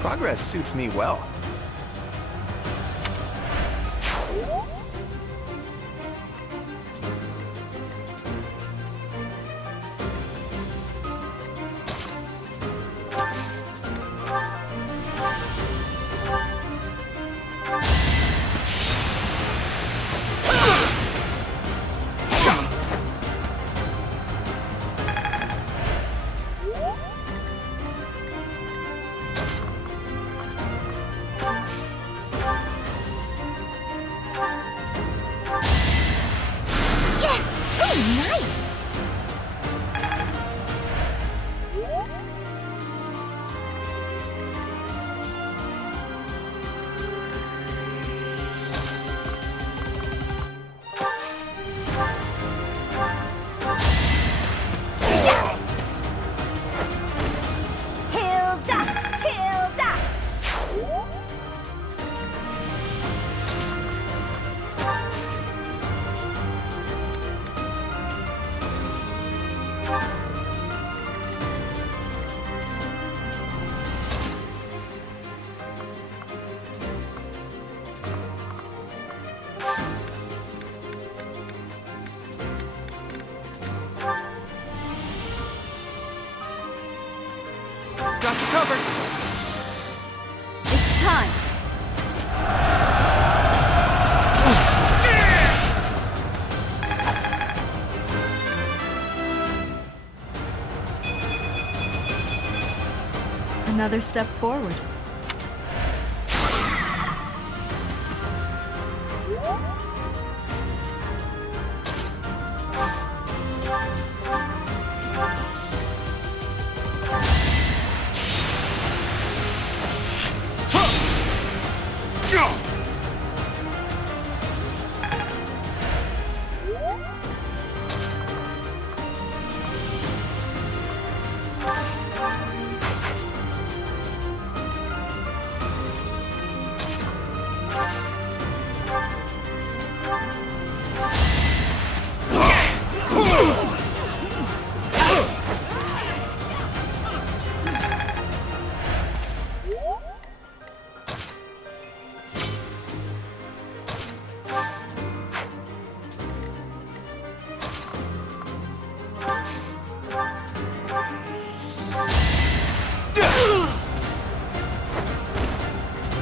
Progress suits me well. covered. It's time. Another step forward.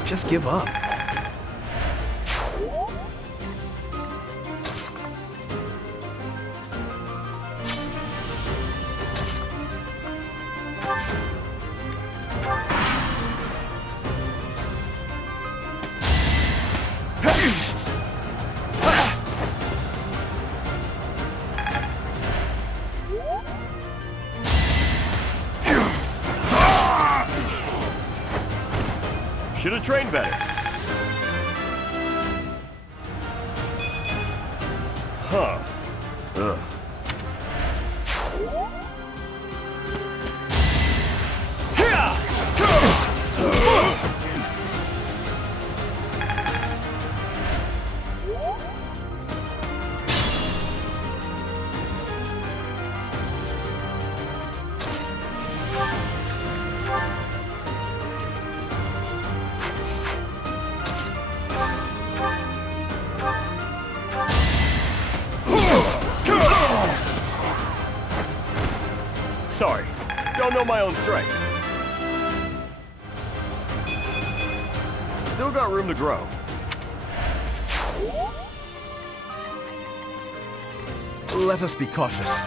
Just give up. Should have trained better. Huh. Ugh. Sorry, don't know my own strength. Still got room to grow. Let us be cautious.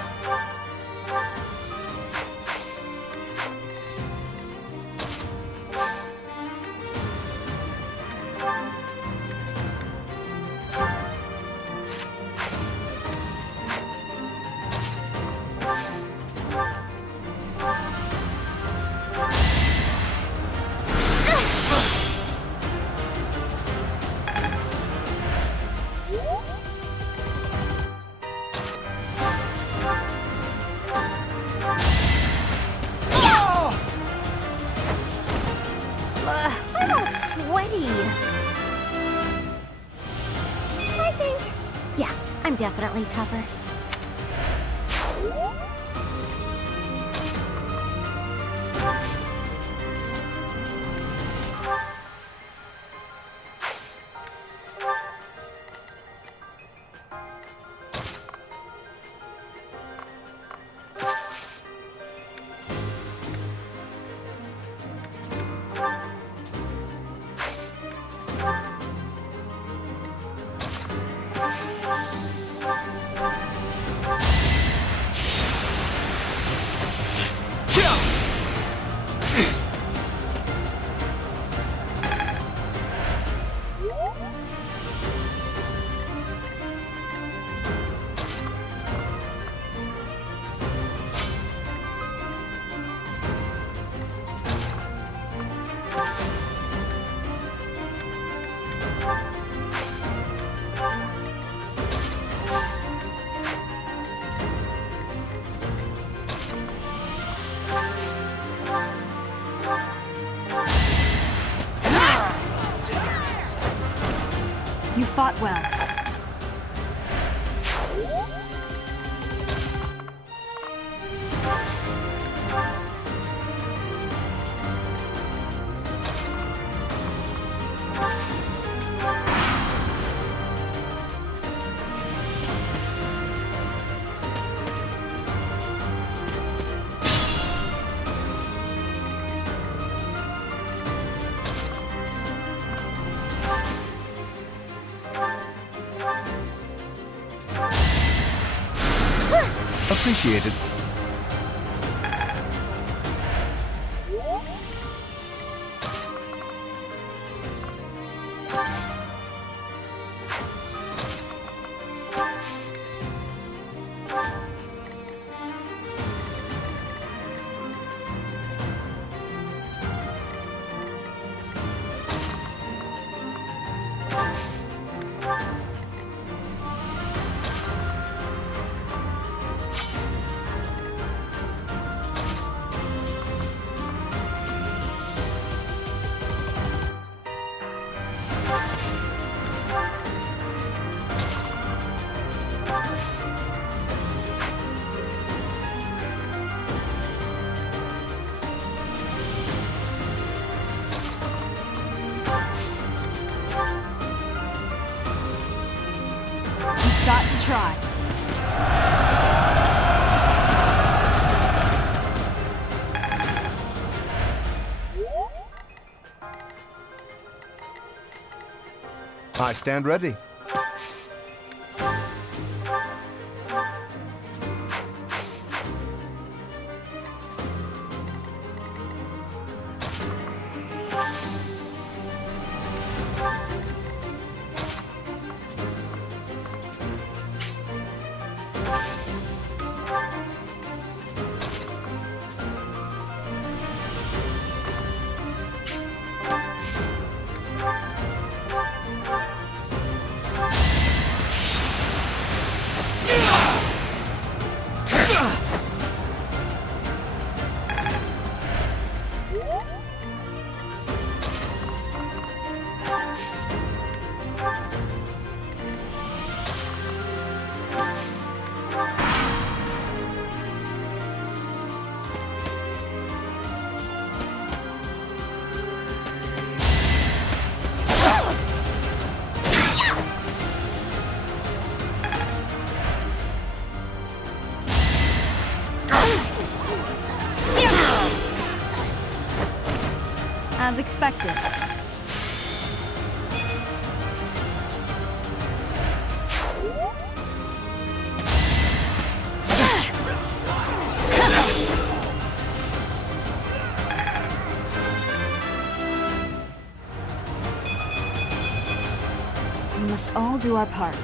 I'm all sweaty. I think... Yeah, I'm definitely tougher. You fought well. appreciated. Got to try. I stand ready. As expected. We must all do our part.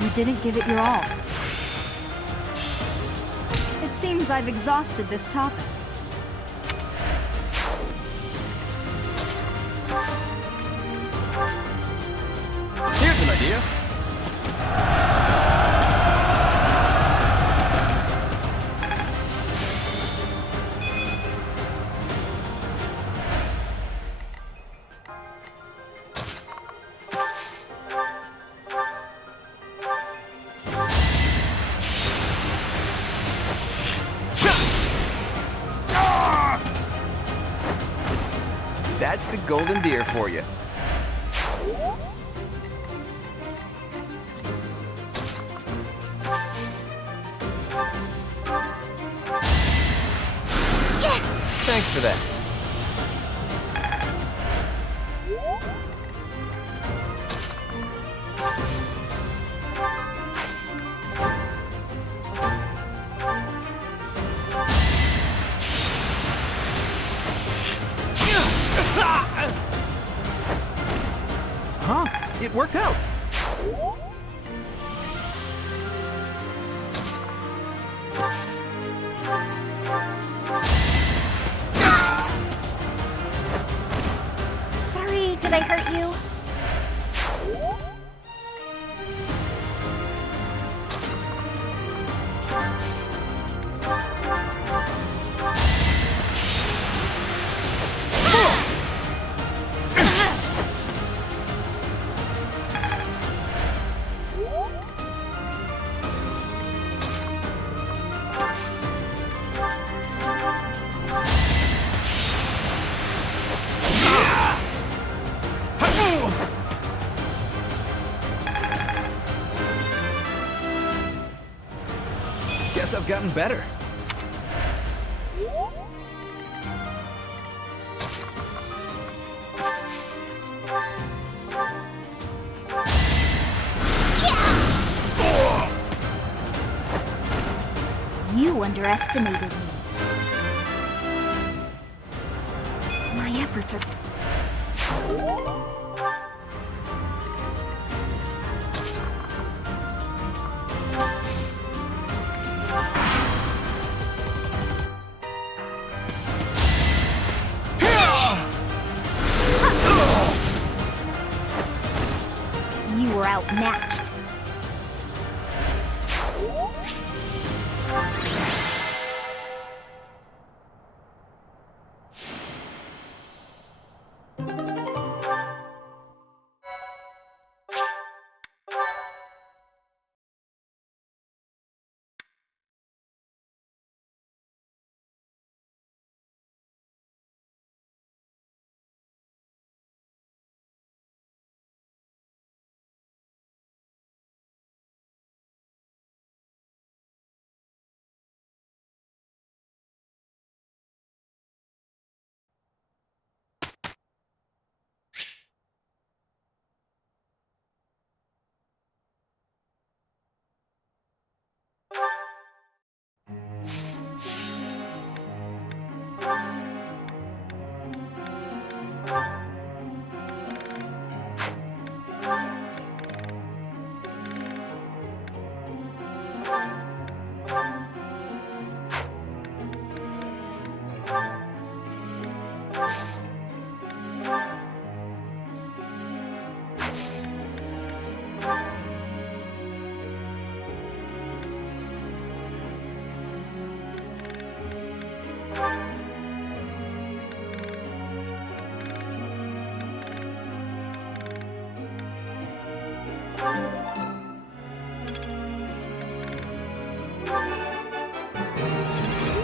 You didn't give it your all. It seems I've exhausted this topic. Here's an idea. That's the golden deer for you. Thanks for that. Huh? It worked out. Sorry, did I hurt you? Guess I've gotten better. You underestimated me. My efforts are... You were outmatched.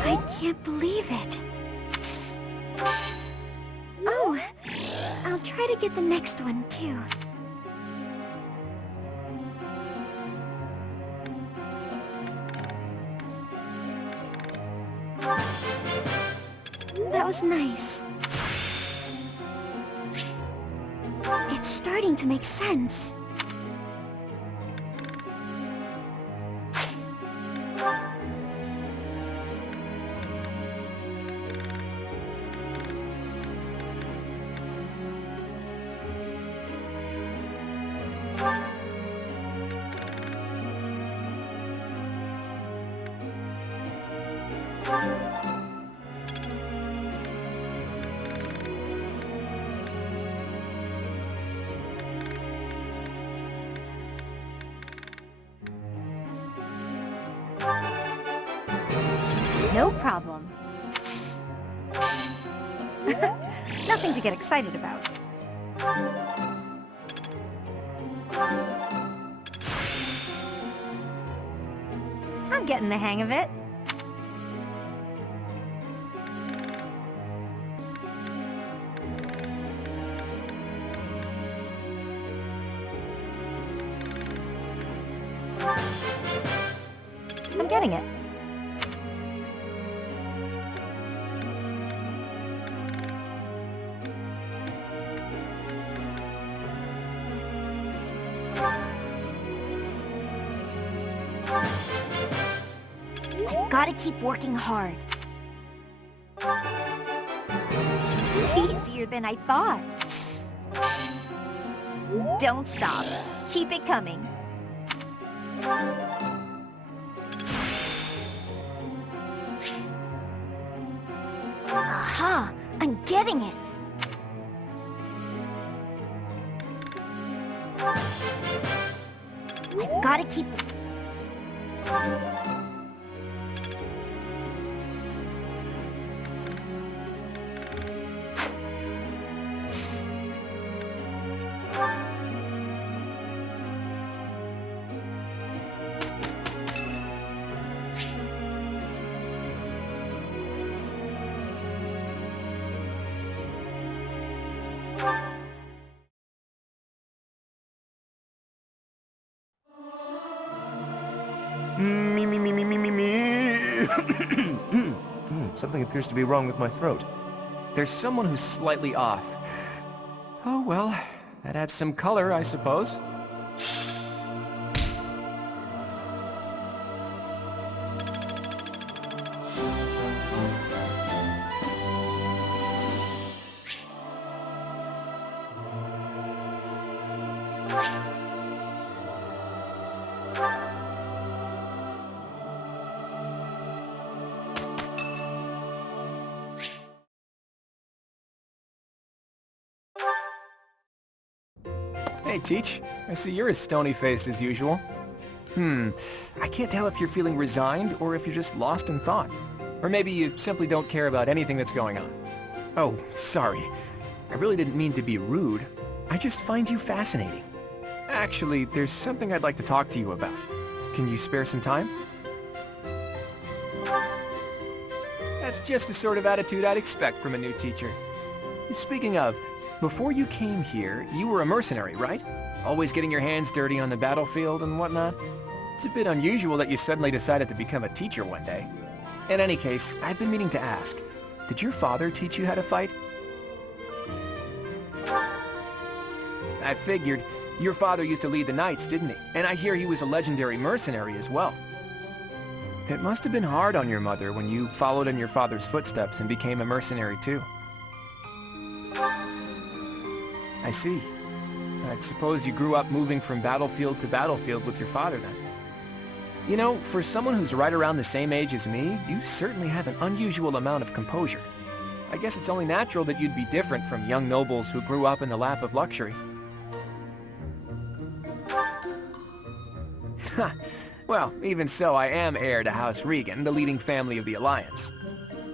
I can't believe it. Oh, I'll try to get the next one, too. That was nice. It's starting to make sense. No problem. Nothing to get excited about. I'm getting the hang of it. I'm getting it. I've got to keep working hard. Easier than I thought. Don't stop. Keep it coming. Aha! I'm getting it! I've got to keep... Me. Something appears to be wrong with my throat. There's someone who's slightly off. Oh well, that adds some color, I suppose. Hey, Teach. I see you're as stony-faced as usual. I can't tell if you're feeling resigned or if you're just lost in thought. Or maybe you simply don't care about anything that's going on. Oh, sorry. I really didn't mean to be rude. I just find you fascinating. Actually, there's something I'd like to talk to you about. Can you spare some time? That's just the sort of attitude I'd expect from a new teacher. Speaking of, before you came here, you were a mercenary, right? Always getting your hands dirty on the battlefield and whatnot? It's a bit unusual that you suddenly decided to become a teacher one day. In any case, I've been meaning to ask, did your father teach you how to fight? I figured. Your father used to lead the knights, didn't he? And I hear he was a legendary mercenary as well. It must have been hard on your mother when you followed in your father's footsteps and became a mercenary too. I see. I suppose you grew up moving from battlefield to battlefield with your father then. You know, for someone who's right around the same age as me, you certainly have an unusual amount of composure. I guess it's only natural that you'd be different from young nobles who grew up in the lap of luxury. Well, even so, I am heir to House Regan, the leading family of the Alliance.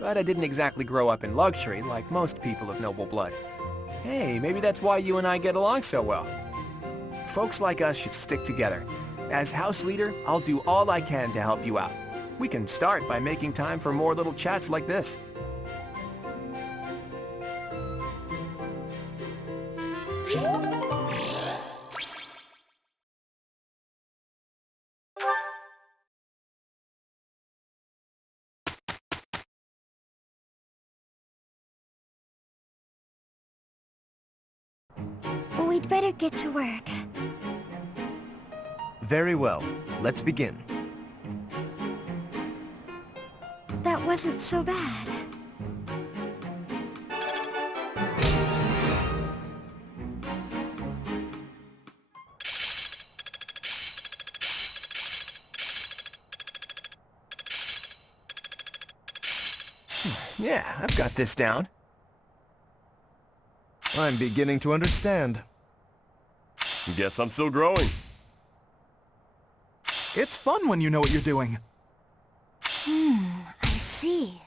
But I didn't exactly grow up in luxury like most people of noble blood. Hey, maybe that's why you and I get along so well. Folks like us should stick together. As house leader, I'll do all I can to help you out. We can start by making time for more little chats like this. We'd better get to work. Very well. Let's begin. That wasn't so bad. Yeah, I've got this down. I'm beginning to understand. Guess I'm still growing. It's fun when you know what you're doing. I see.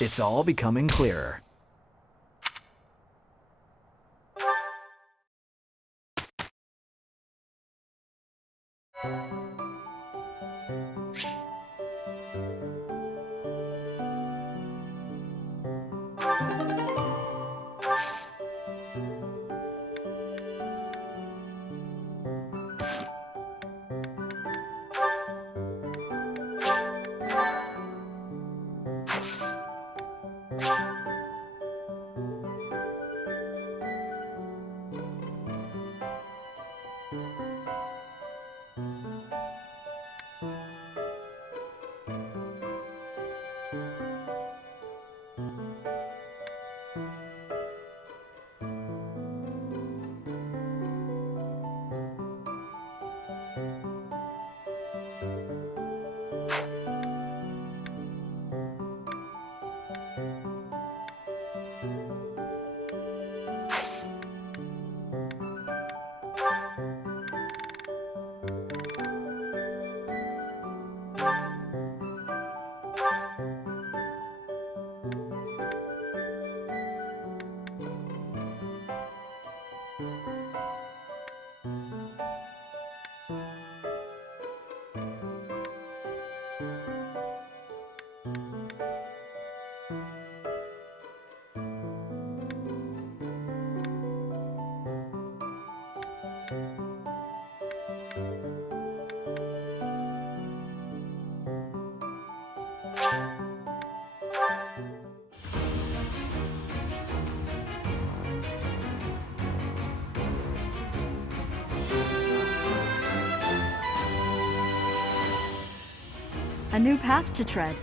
It's all becoming clearer. A new path to tread.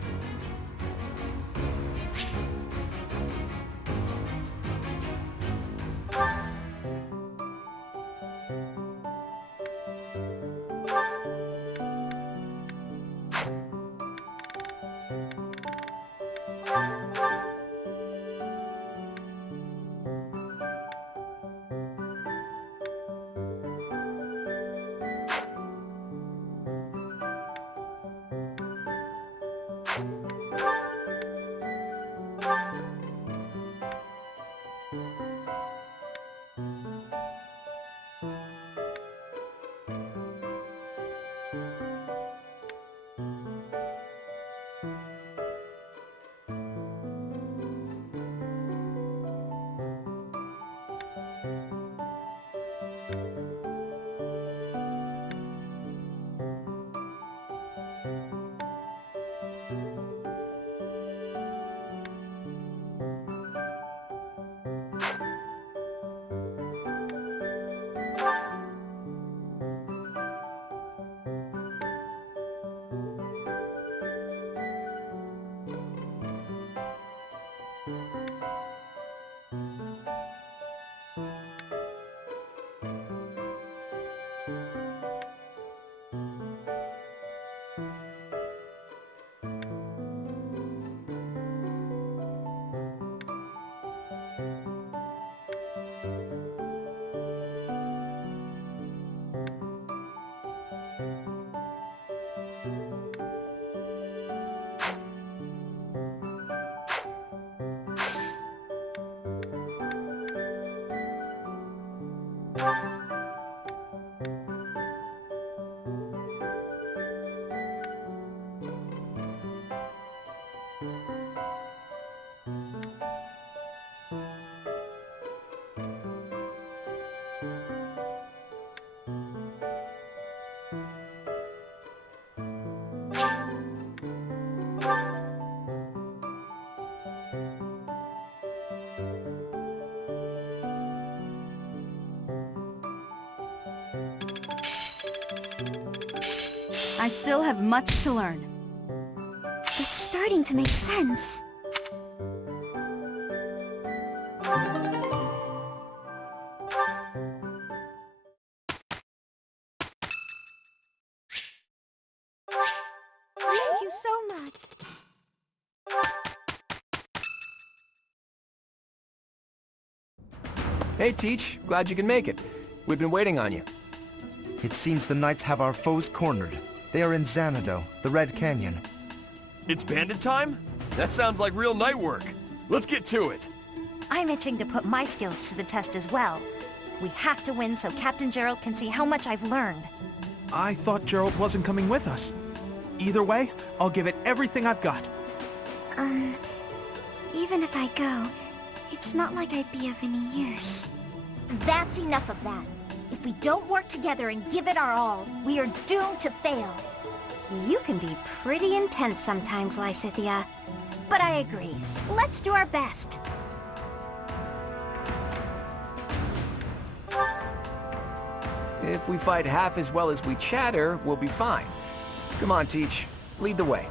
I still have much to learn. It's starting to make sense. Thank you so much. Hey, Teach. Glad you can make it. We've been waiting on you. It seems the knights have our foes cornered. They are in Xanadu, the Red Canyon. It's bandit time? That sounds like real night work. Let's get to it. I'm itching to put my skills to the test as well. We have to win so Captain Gerald can see how much I've learned. I thought Gerald wasn't coming with us. Either way, I'll give it everything I've got. Even if I go, it's not like I'd be of any use. That's enough of that. If we don't work together and give it our all, we are doomed to fail. You can be pretty intense sometimes, Lysithia. But I agree. Let's do our best. If we fight half as well as we chatter, we'll be fine. Come on, Teach. Lead the way.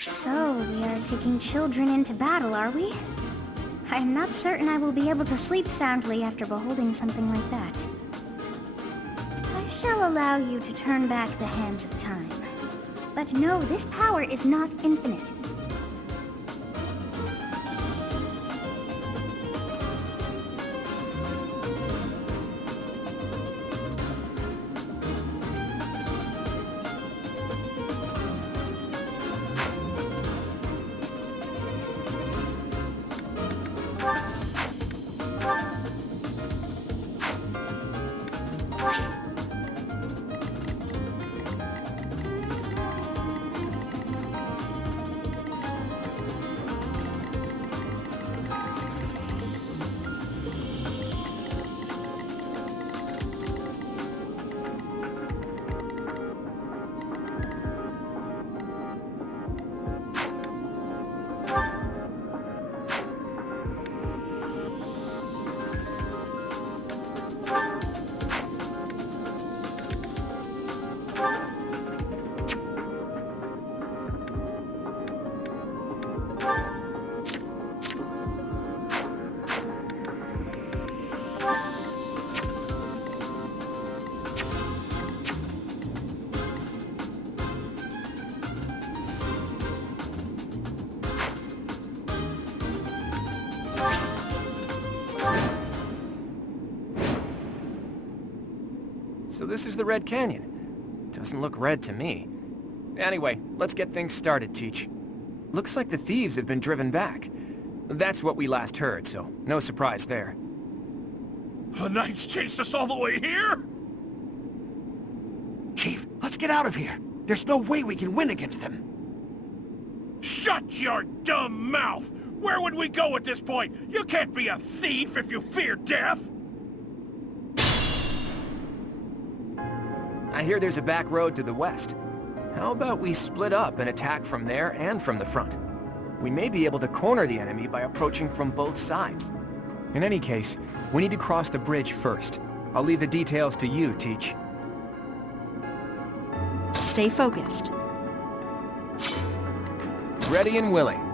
So, we are taking children into battle, are we? I'm not certain I will be able to sleep soundly after beholding something like that. I shall allow you to turn back the hands of time. But no, this power is not infinite. So this is the Red Canyon. Doesn't look red to me. Anyway, let's get things started, Teach. Looks like the thieves have been driven back. That's what we last heard, so no surprise there. The Knights chased us all the way here? Chief, let's get out of here. There's no way we can win against them. Shut your dumb mouth! Where would we go at this point? You can't be a thief if you fear death! I hear there's a back road to the west. How about we split up and attack from there and from the front? We may be able to corner the enemy by approaching from both sides. In any case, we need to cross the bridge first. I'll leave the details to you, Teach. Stay focused. Ready and willing.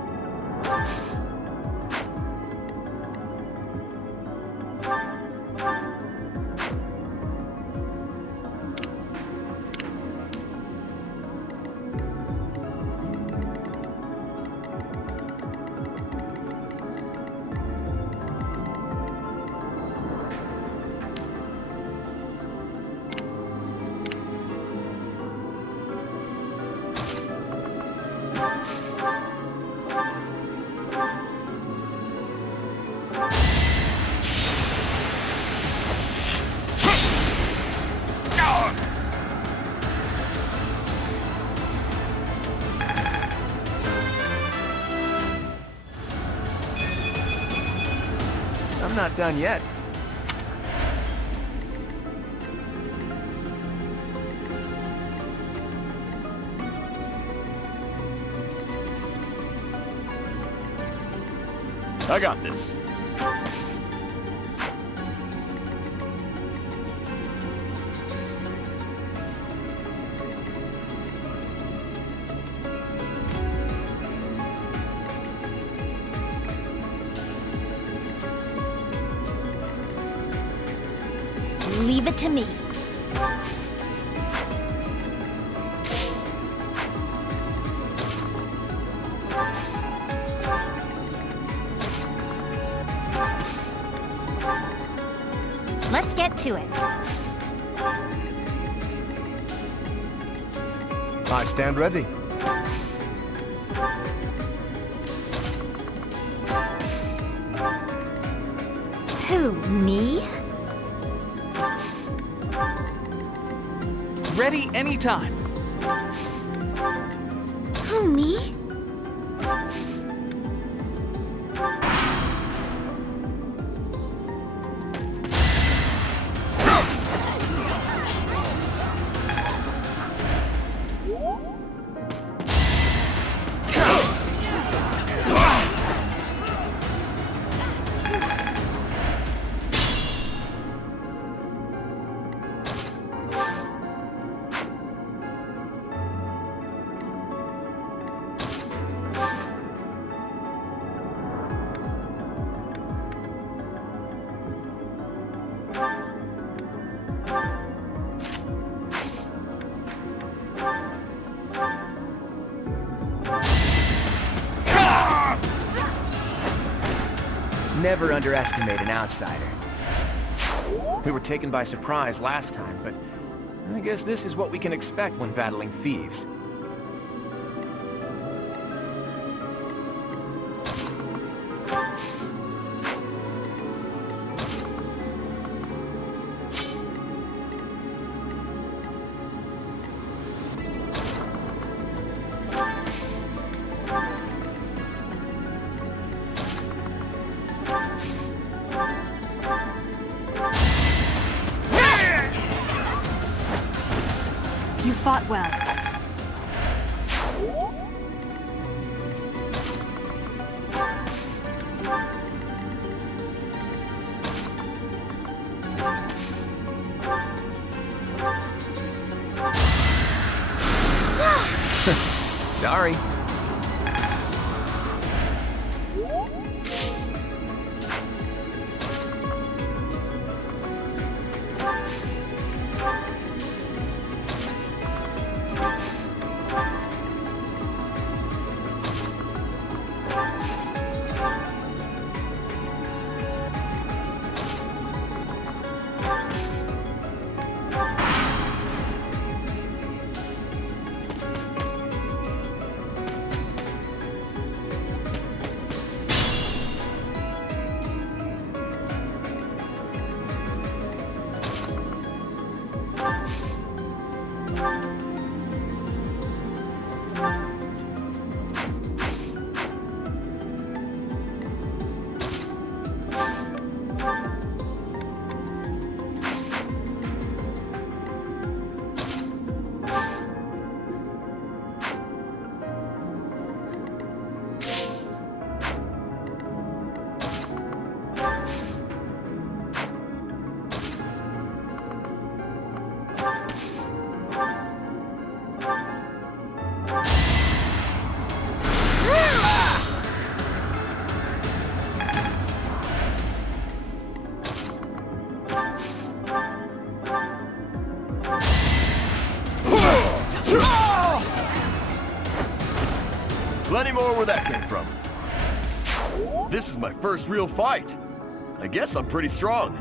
I'm not done yet. I got this. Leave it to me. Let's get to it. I stand ready. Who, me? Ready anytime. Who, me? never underestimate an outsider. We were taken by surprise last time, but I guess this is what we can expect when battling thieves. You fought well. Sorry. Plenty more where that came from. This is my first real fight. I guess I'm pretty strong.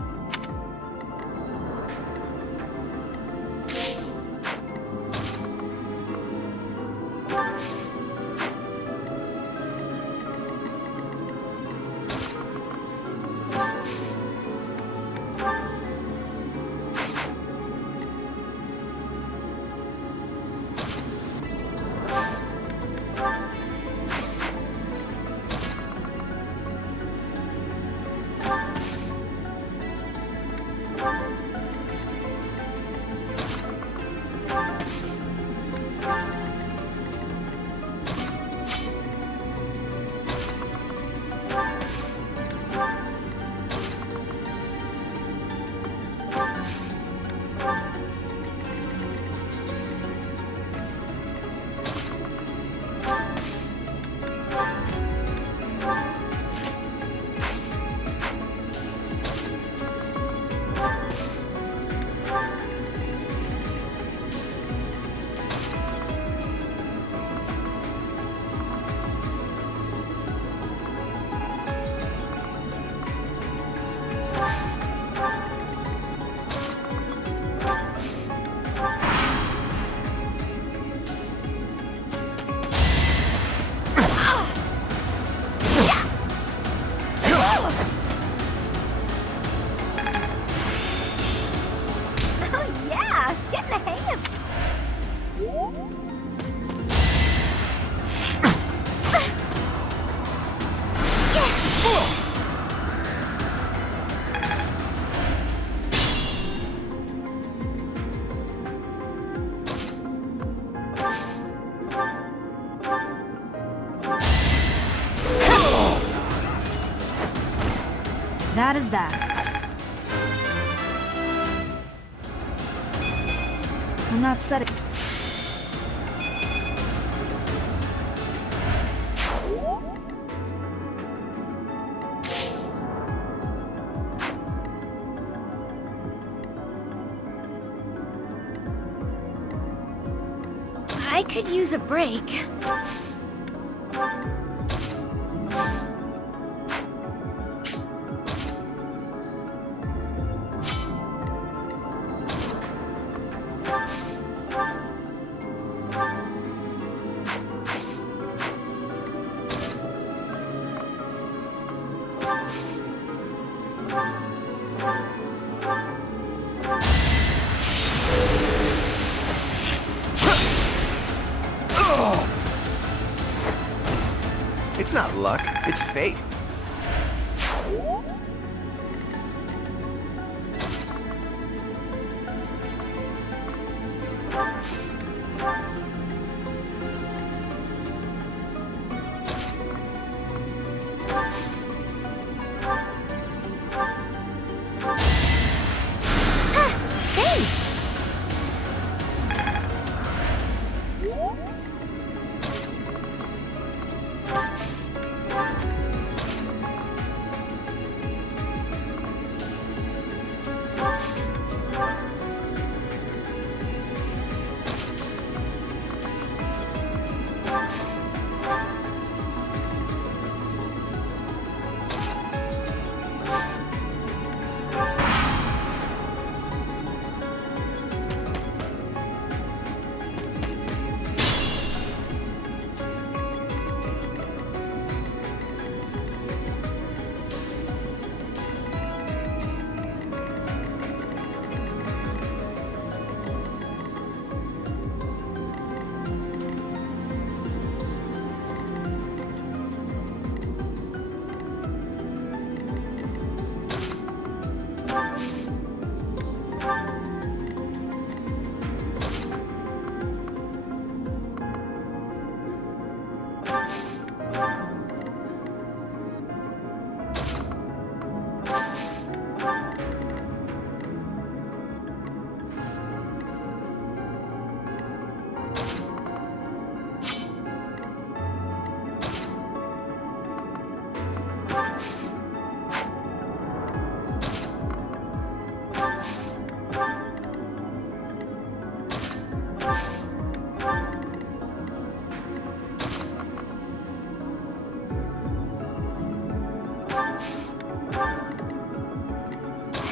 That is that. I'm not setting... I could use a break. It's not luck, it's fate.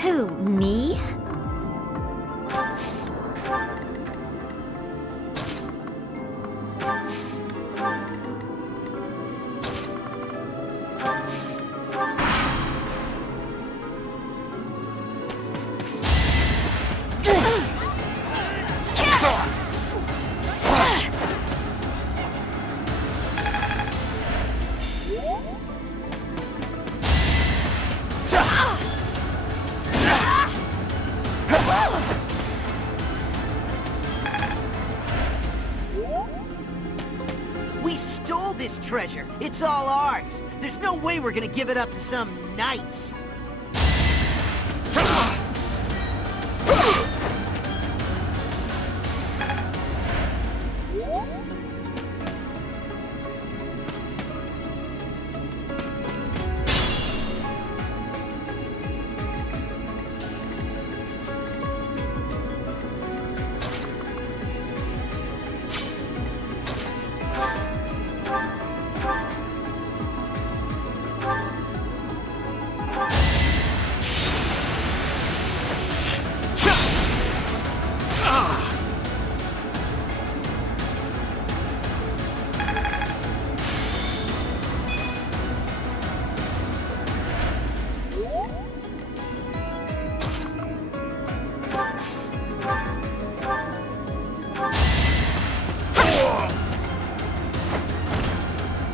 Who, me? We stole this treasure. It's all ours. There's no way we're gonna give it up to some knights.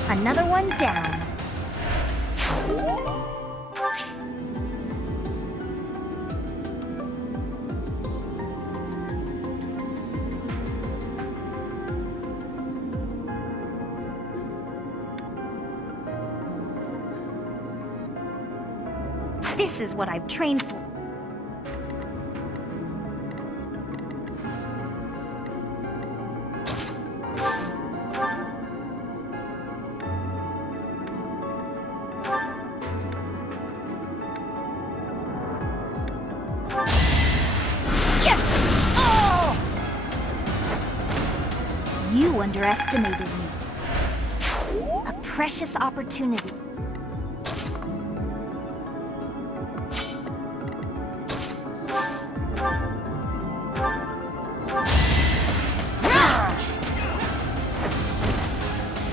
Another one down. This is what I've trained for. You underestimated me. A precious opportunity.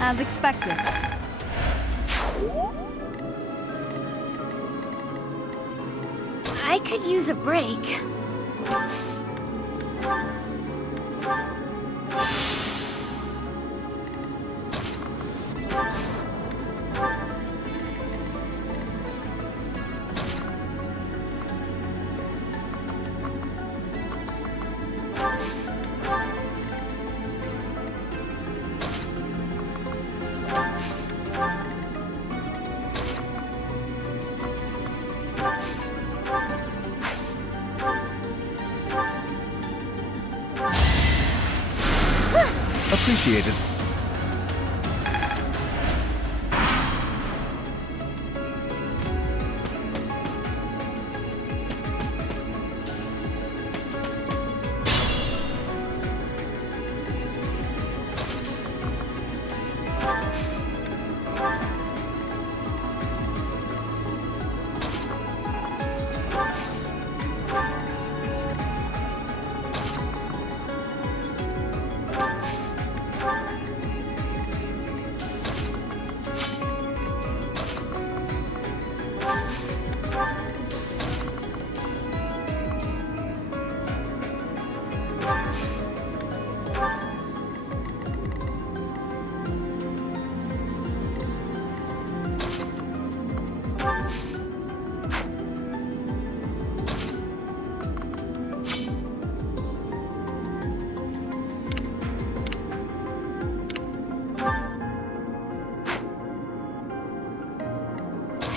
As expected. I could use a break. initiated.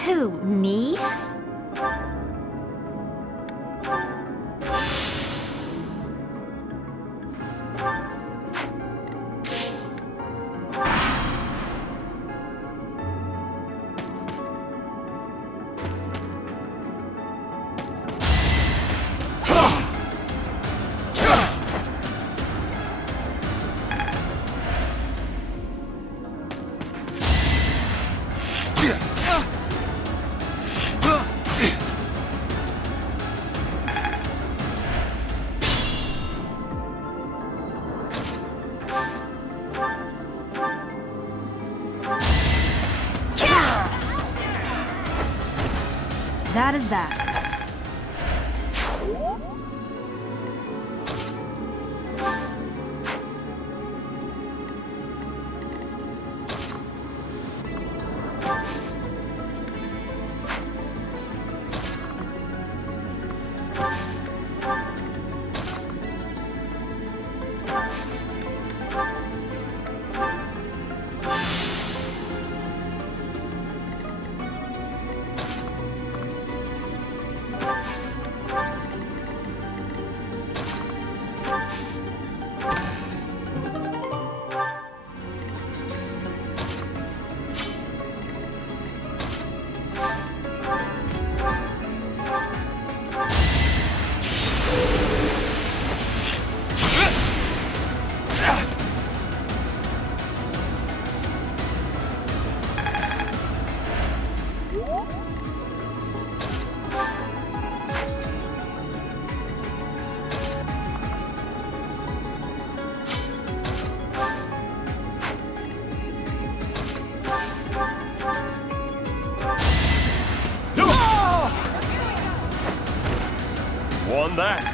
Who, me? That is that. Won that.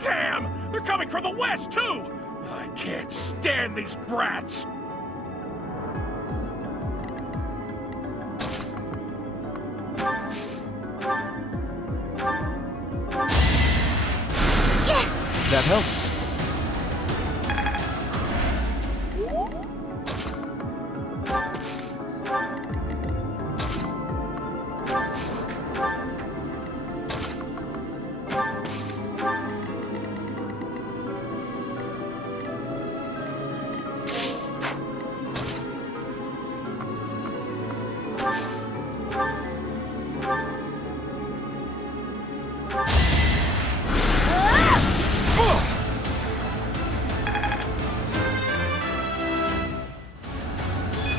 Damn! They're coming from the west, too! I can't stand these brats! That helps.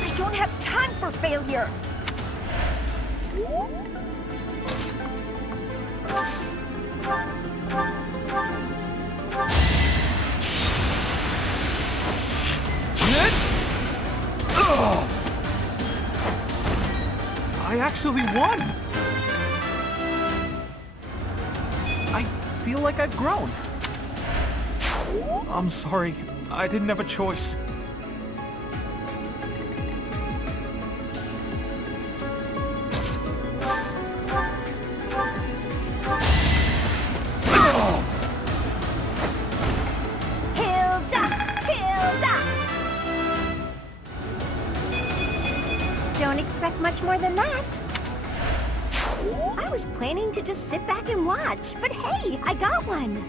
I don't have time for failure! I actually won! feel like I've grown. I'm sorry. I didn't have a choice. Don't expect much more than that. I was planning to just sit back and watch, but hey, I got one.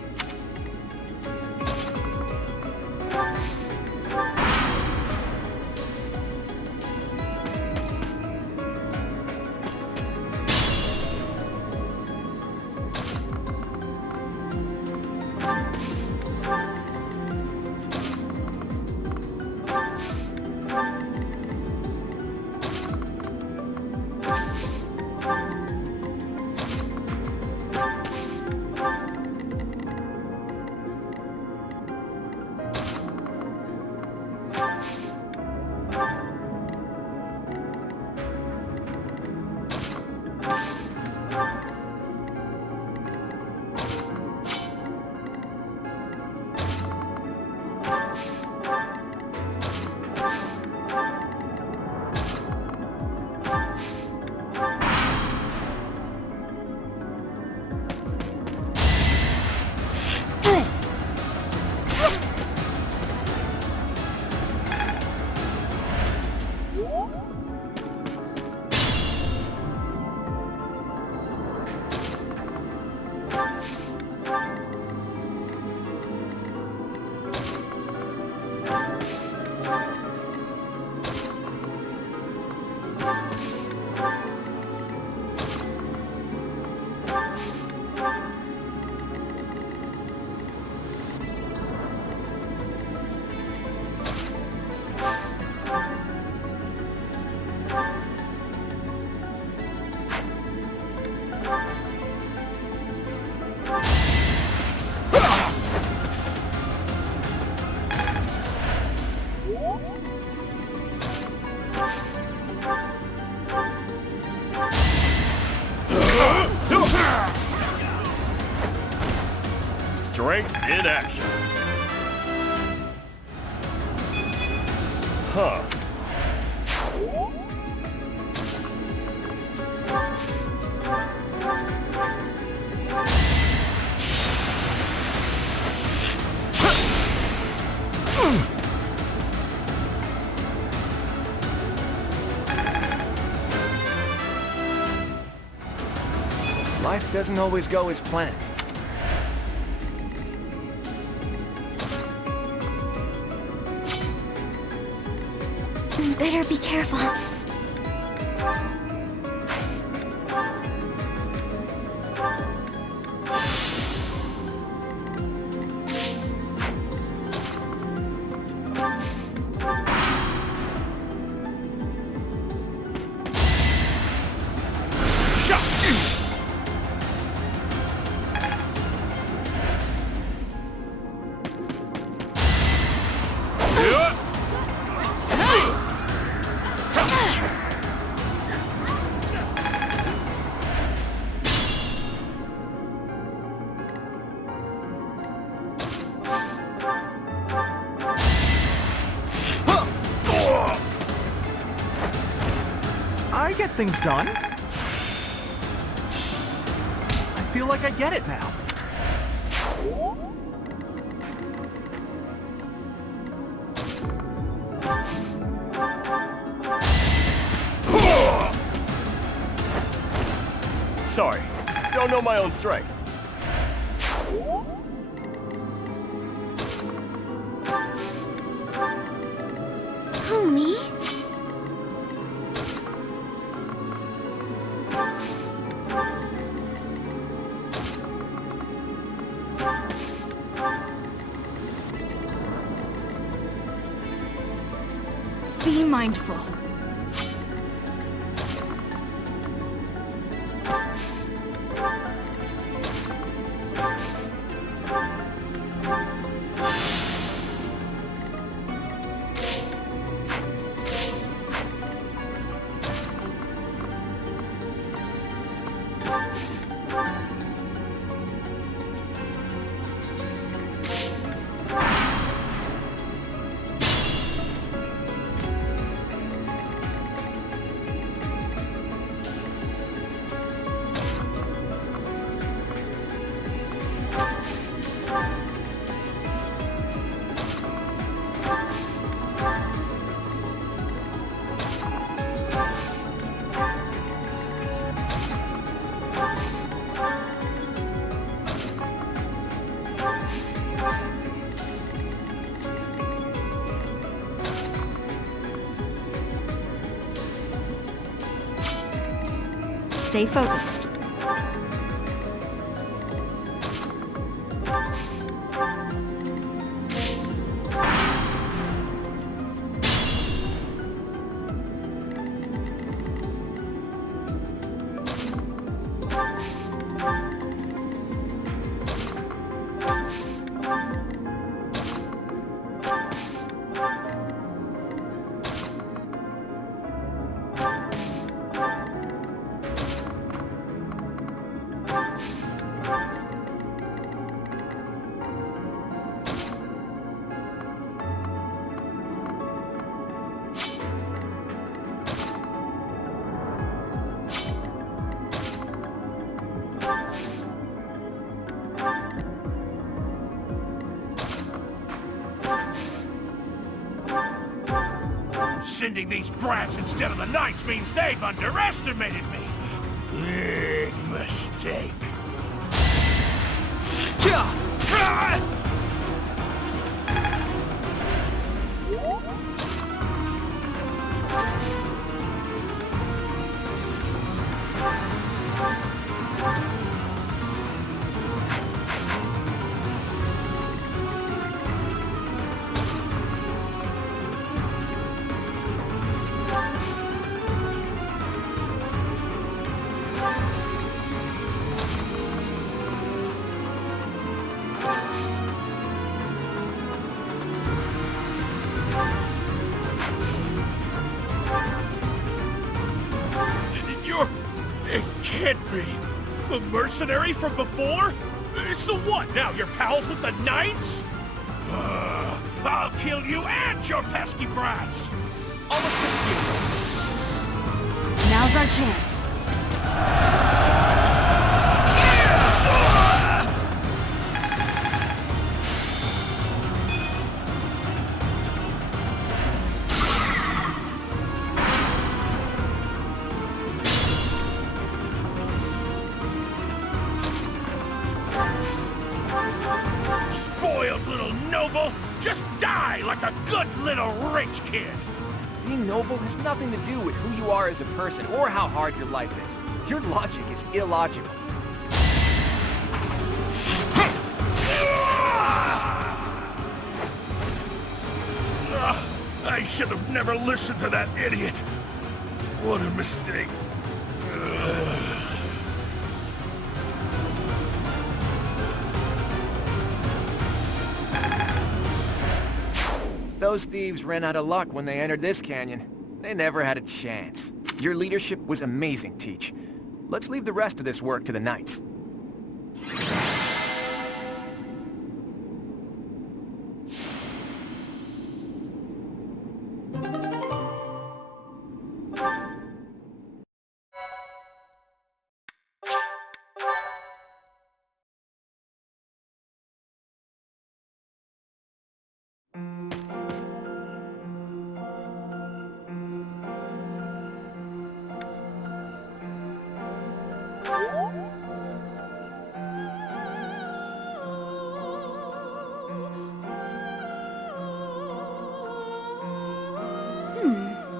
Strength in action. Huh. Life doesn't always go as planned. Better be careful. I get things done. I feel like I get it now. Sorry, don't know my own strength. Who, me? Be mindful. Stay focused. Sending these brats instead of the knights means they've underestimated me. Big mistake. Can't be. The mercenary from before? So what, now you're pals with the knights? I'll kill you and your pesky brats! I'll assist you. Now's our chance. Spoiled little noble! Just die like a good little rich kid! Being noble has nothing to do with who you are as a person or how hard your life is. Your logic is illogical. I should have never listened to that idiot. What a mistake. Those thieves ran out of luck when they entered this canyon. They never had a chance. Your leadership was amazing, Teach. Let's leave the rest of this work to the knights.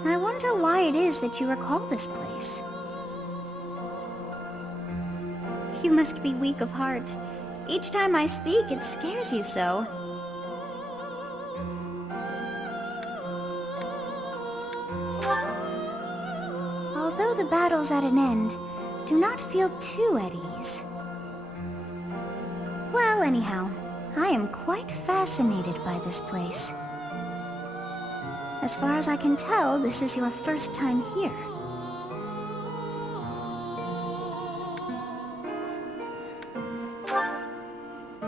I wonder why it is that you recall this place. You must be weak of heart. Each time I speak, it scares you so. Although the battle's at an end, do not feel too at ease. Well, anyhow, I am quite fascinated by this place. As far as I can tell, this is your first time here.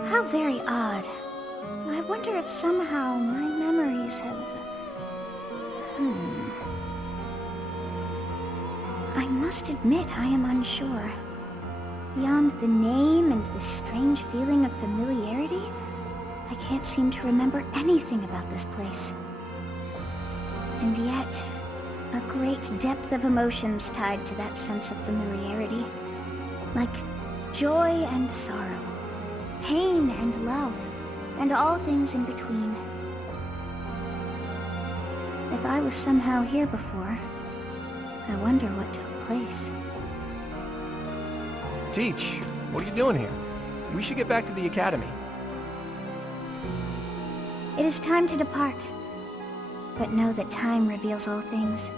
How very odd. I wonder if somehow my memories have... I must admit I am unsure. Beyond the name and this strange feeling of familiarity, I can't seem to remember anything about this place. And yet, a great depth of emotions tied to that sense of familiarity. Like joy and sorrow, pain and love, and all things in between. If I was somehow here before, I wonder what took place. Teach, what are you doing here? We should get back to the academy. It is time to depart. But know that time reveals all things.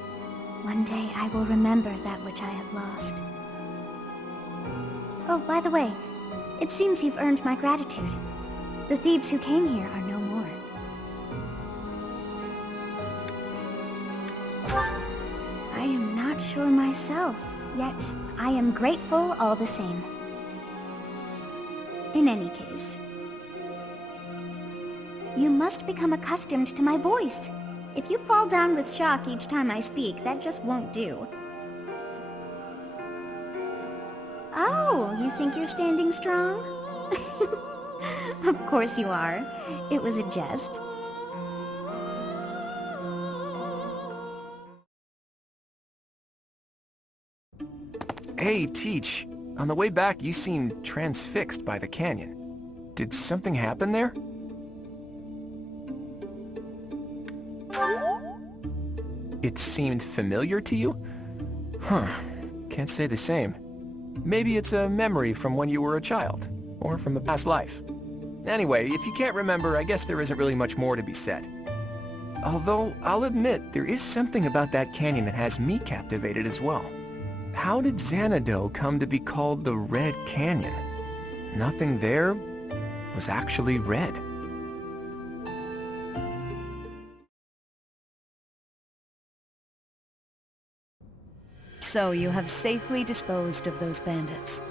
One day I will remember that which I have lost. Oh, by the way, it seems you've earned my gratitude. The thieves who came here are no more. I am not sure myself, yet I am grateful all the same. In any case, you must become accustomed to my voice. If you fall down with shock each time I speak, that just won't do. Oh, you think you're standing strong? Of course you are. It was a jest. Hey, Teach. On the way back, you seemed transfixed by the canyon. Did something happen there? It seemed familiar to you? Huh. Can't say the same. Maybe it's a memory from when you were a child, or from a past life. Anyway, if you can't remember, I guess there isn't really much more to be said. Although, I'll admit, there is something about that canyon that has me captivated as well. How did Xanadu come to be called the Red Canyon? Nothing there was actually red. So you have safely disposed of those bandits.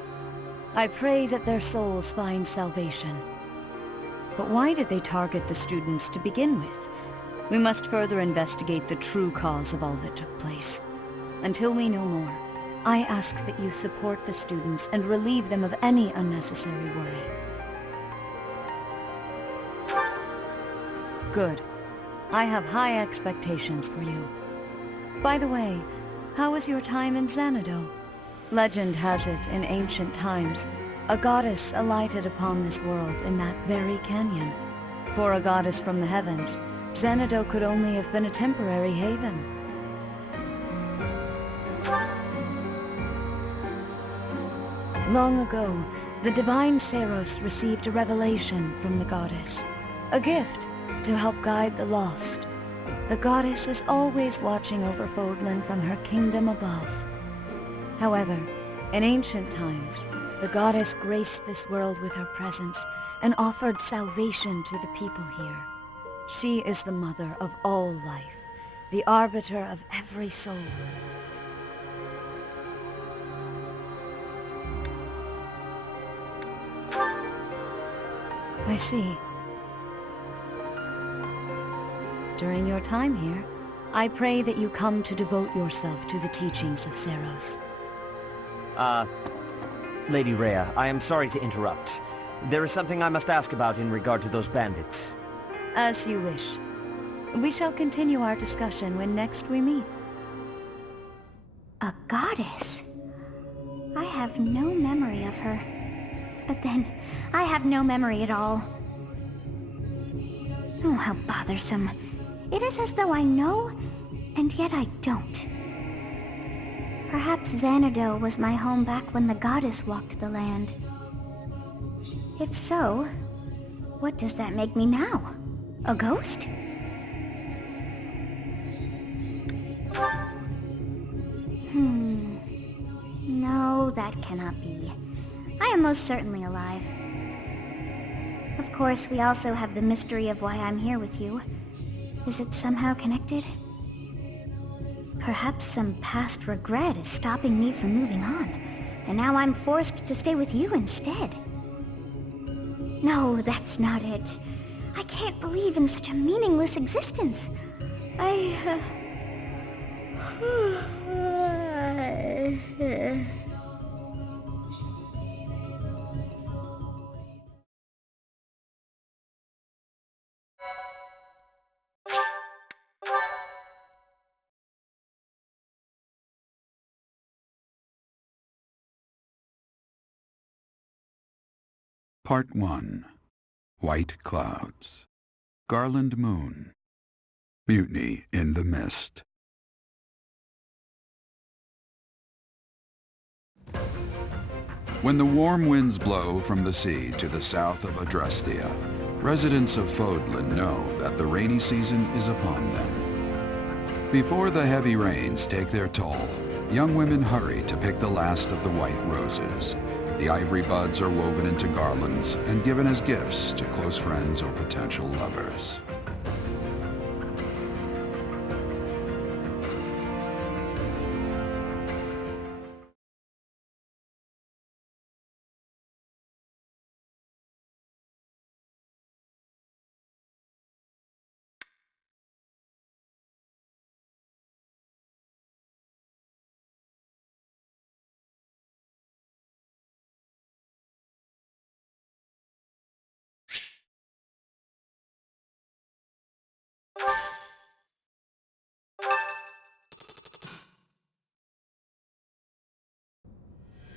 I pray that their souls find salvation. But why did they target the students to begin with? We must further investigate the true cause of all that took place. Until we know more, I ask that you support the students and relieve them of any unnecessary worry. Good. I have high expectations for you. By the way, how was your time in Xanadu? Legend has it, in ancient times, a goddess alighted upon this world in that very canyon. For a goddess from the heavens, Xanadu could only have been a temporary haven. Long ago, the divine Seros received a revelation from the goddess, a gift to help guide the lost. The goddess is always watching over Fodlan from her kingdom above. However, in ancient times, the goddess graced this world with her presence and offered salvation to the people here. She is the mother of all life, the arbiter of every soul. I see. During your time here, I pray that you come to devote yourself to the teachings of Seros. Lady Rhea, I am sorry to interrupt. There is something I must ask about in regard to those bandits. As you wish. We shall continue our discussion when next we meet. A goddess? I have no memory of her. But then, I have no memory at all. Oh, how bothersome. It is as though I know, and yet I don't. Perhaps Xanadu was my home back when the goddess walked the land. If so, what does that make me now? A ghost? No, that cannot be. I am most certainly alive. Of course, we also have the mystery of why I'm here with you. Is it somehow connected? Perhaps some past regret is stopping me from moving on, and now I'm forced to stay with you instead. No, that's not it. I can't believe in such a meaningless existence. Part 1. White Clouds. Garland Moon. Mutiny in the Mist. When the warm winds blow from the sea to the south of Adrestia, residents of Fodlan know that the rainy season is upon them. Before the heavy rains take their toll, young women hurry to pick the last of the white roses. The ivory buds are woven into garlands and given as gifts to close friends or potential lovers.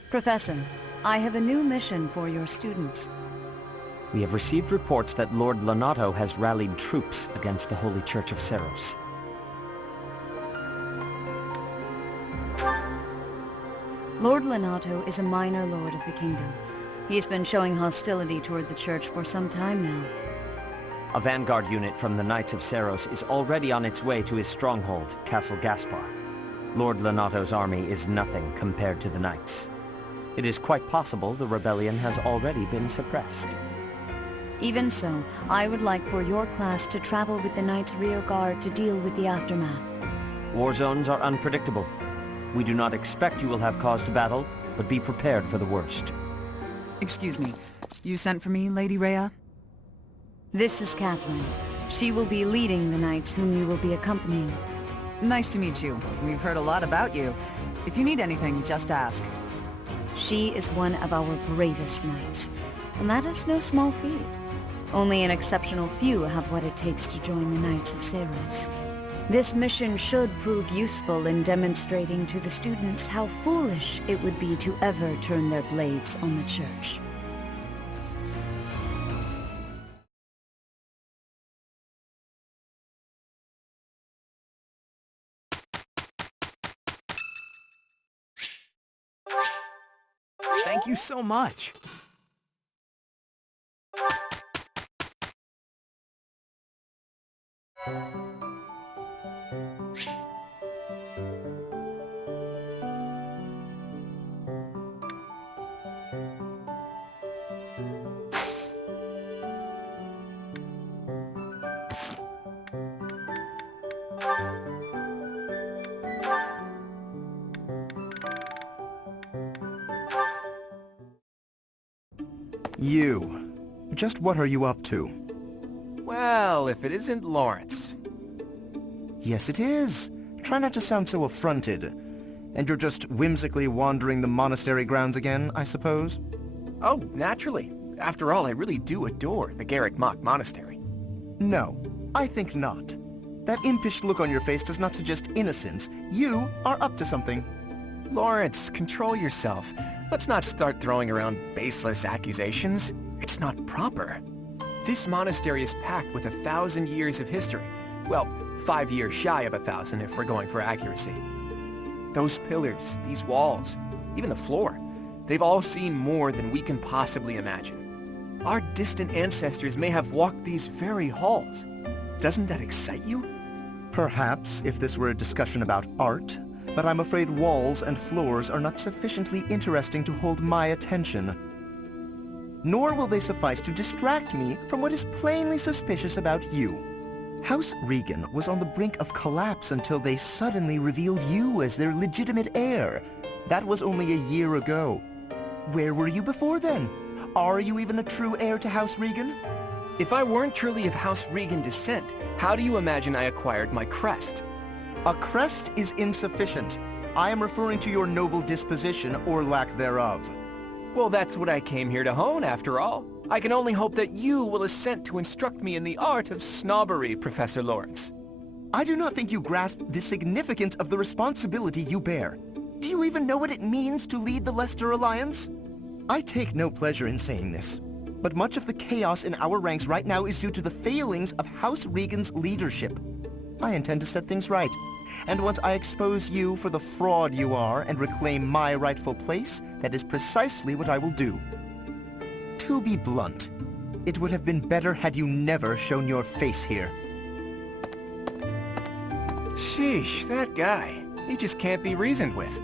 Professor, I have a new mission for your students. We have received reports that Lord Lonato has rallied troops against the Holy Church of Seros. Lord Lonato is a minor lord of the kingdom. He's been showing hostility toward the church for some time now. A vanguard unit from the Knights of Seros is already on its way to his stronghold, Castle Gaspar. Lord Lonato's army is nothing compared to the Knights. It is quite possible the rebellion has already been suppressed. Even so, I would like for your class to travel with the Knights' rear guard to deal with the aftermath. War zones are unpredictable. We do not expect you will have cause to battle, but be prepared for the worst. Excuse me. You sent for me, Lady Rhea? This is Catherine. She will be leading the Knights whom you will be accompanying. Nice to meet you. We've heard a lot about you. If you need anything, just ask. She is one of our bravest knights, and that is no small feat. Only an exceptional few have what it takes to join the Knights of Seros. This mission should prove useful in demonstrating to the students how foolish it would be to ever turn their blades on the Church. Thank you so much. You. Just what are you up to? Well, if it isn't Lawrence. Yes, it is. Try not to sound so affronted. And you're just whimsically wandering the monastery grounds again, I suppose? Oh, naturally. After all, I really do adore the Garrick Mach Monastery. No, I think not. That impish look on your face does not suggest innocence. You are up to something. Lawrence, control yourself. Let's not start throwing around baseless accusations. It's not proper. This monastery is packed with 1,000 years of history. Well, 5 years shy of 1,000 if we're going for accuracy. Those pillars, these walls, even the floor, they've all seen more than we can possibly imagine. Our distant ancestors may have walked these very halls. Doesn't that excite you? Perhaps if this were a discussion about art, but I'm afraid walls and floors are not sufficiently interesting to hold my attention. Nor will they suffice to distract me from what is plainly suspicious about you. House Regan was on the brink of collapse until they suddenly revealed you as their legitimate heir. That was only a year ago. Where were you before then? Are you even a true heir to House Regan? If I weren't truly of House Regan descent, how do you imagine I acquired my crest? A crest is insufficient. I am referring to your noble disposition or lack thereof. Well, that's what I came here to hone, after all. I can only hope that you will assent to instruct me in the art of snobbery, Professor Lawrence. I do not think you grasp the significance of the responsibility you bear. Do you even know what it means to lead the Leicester Alliance? I take no pleasure in saying this, but much of the chaos in our ranks right now is due to the failings of House Regan's leadership. I intend to set things right, And once I expose you for the fraud you are and reclaim my rightful place, that is precisely what I will do. To be blunt, it would have been better had you never shown your face here. Sheesh, that guy. He just can't be reasoned with.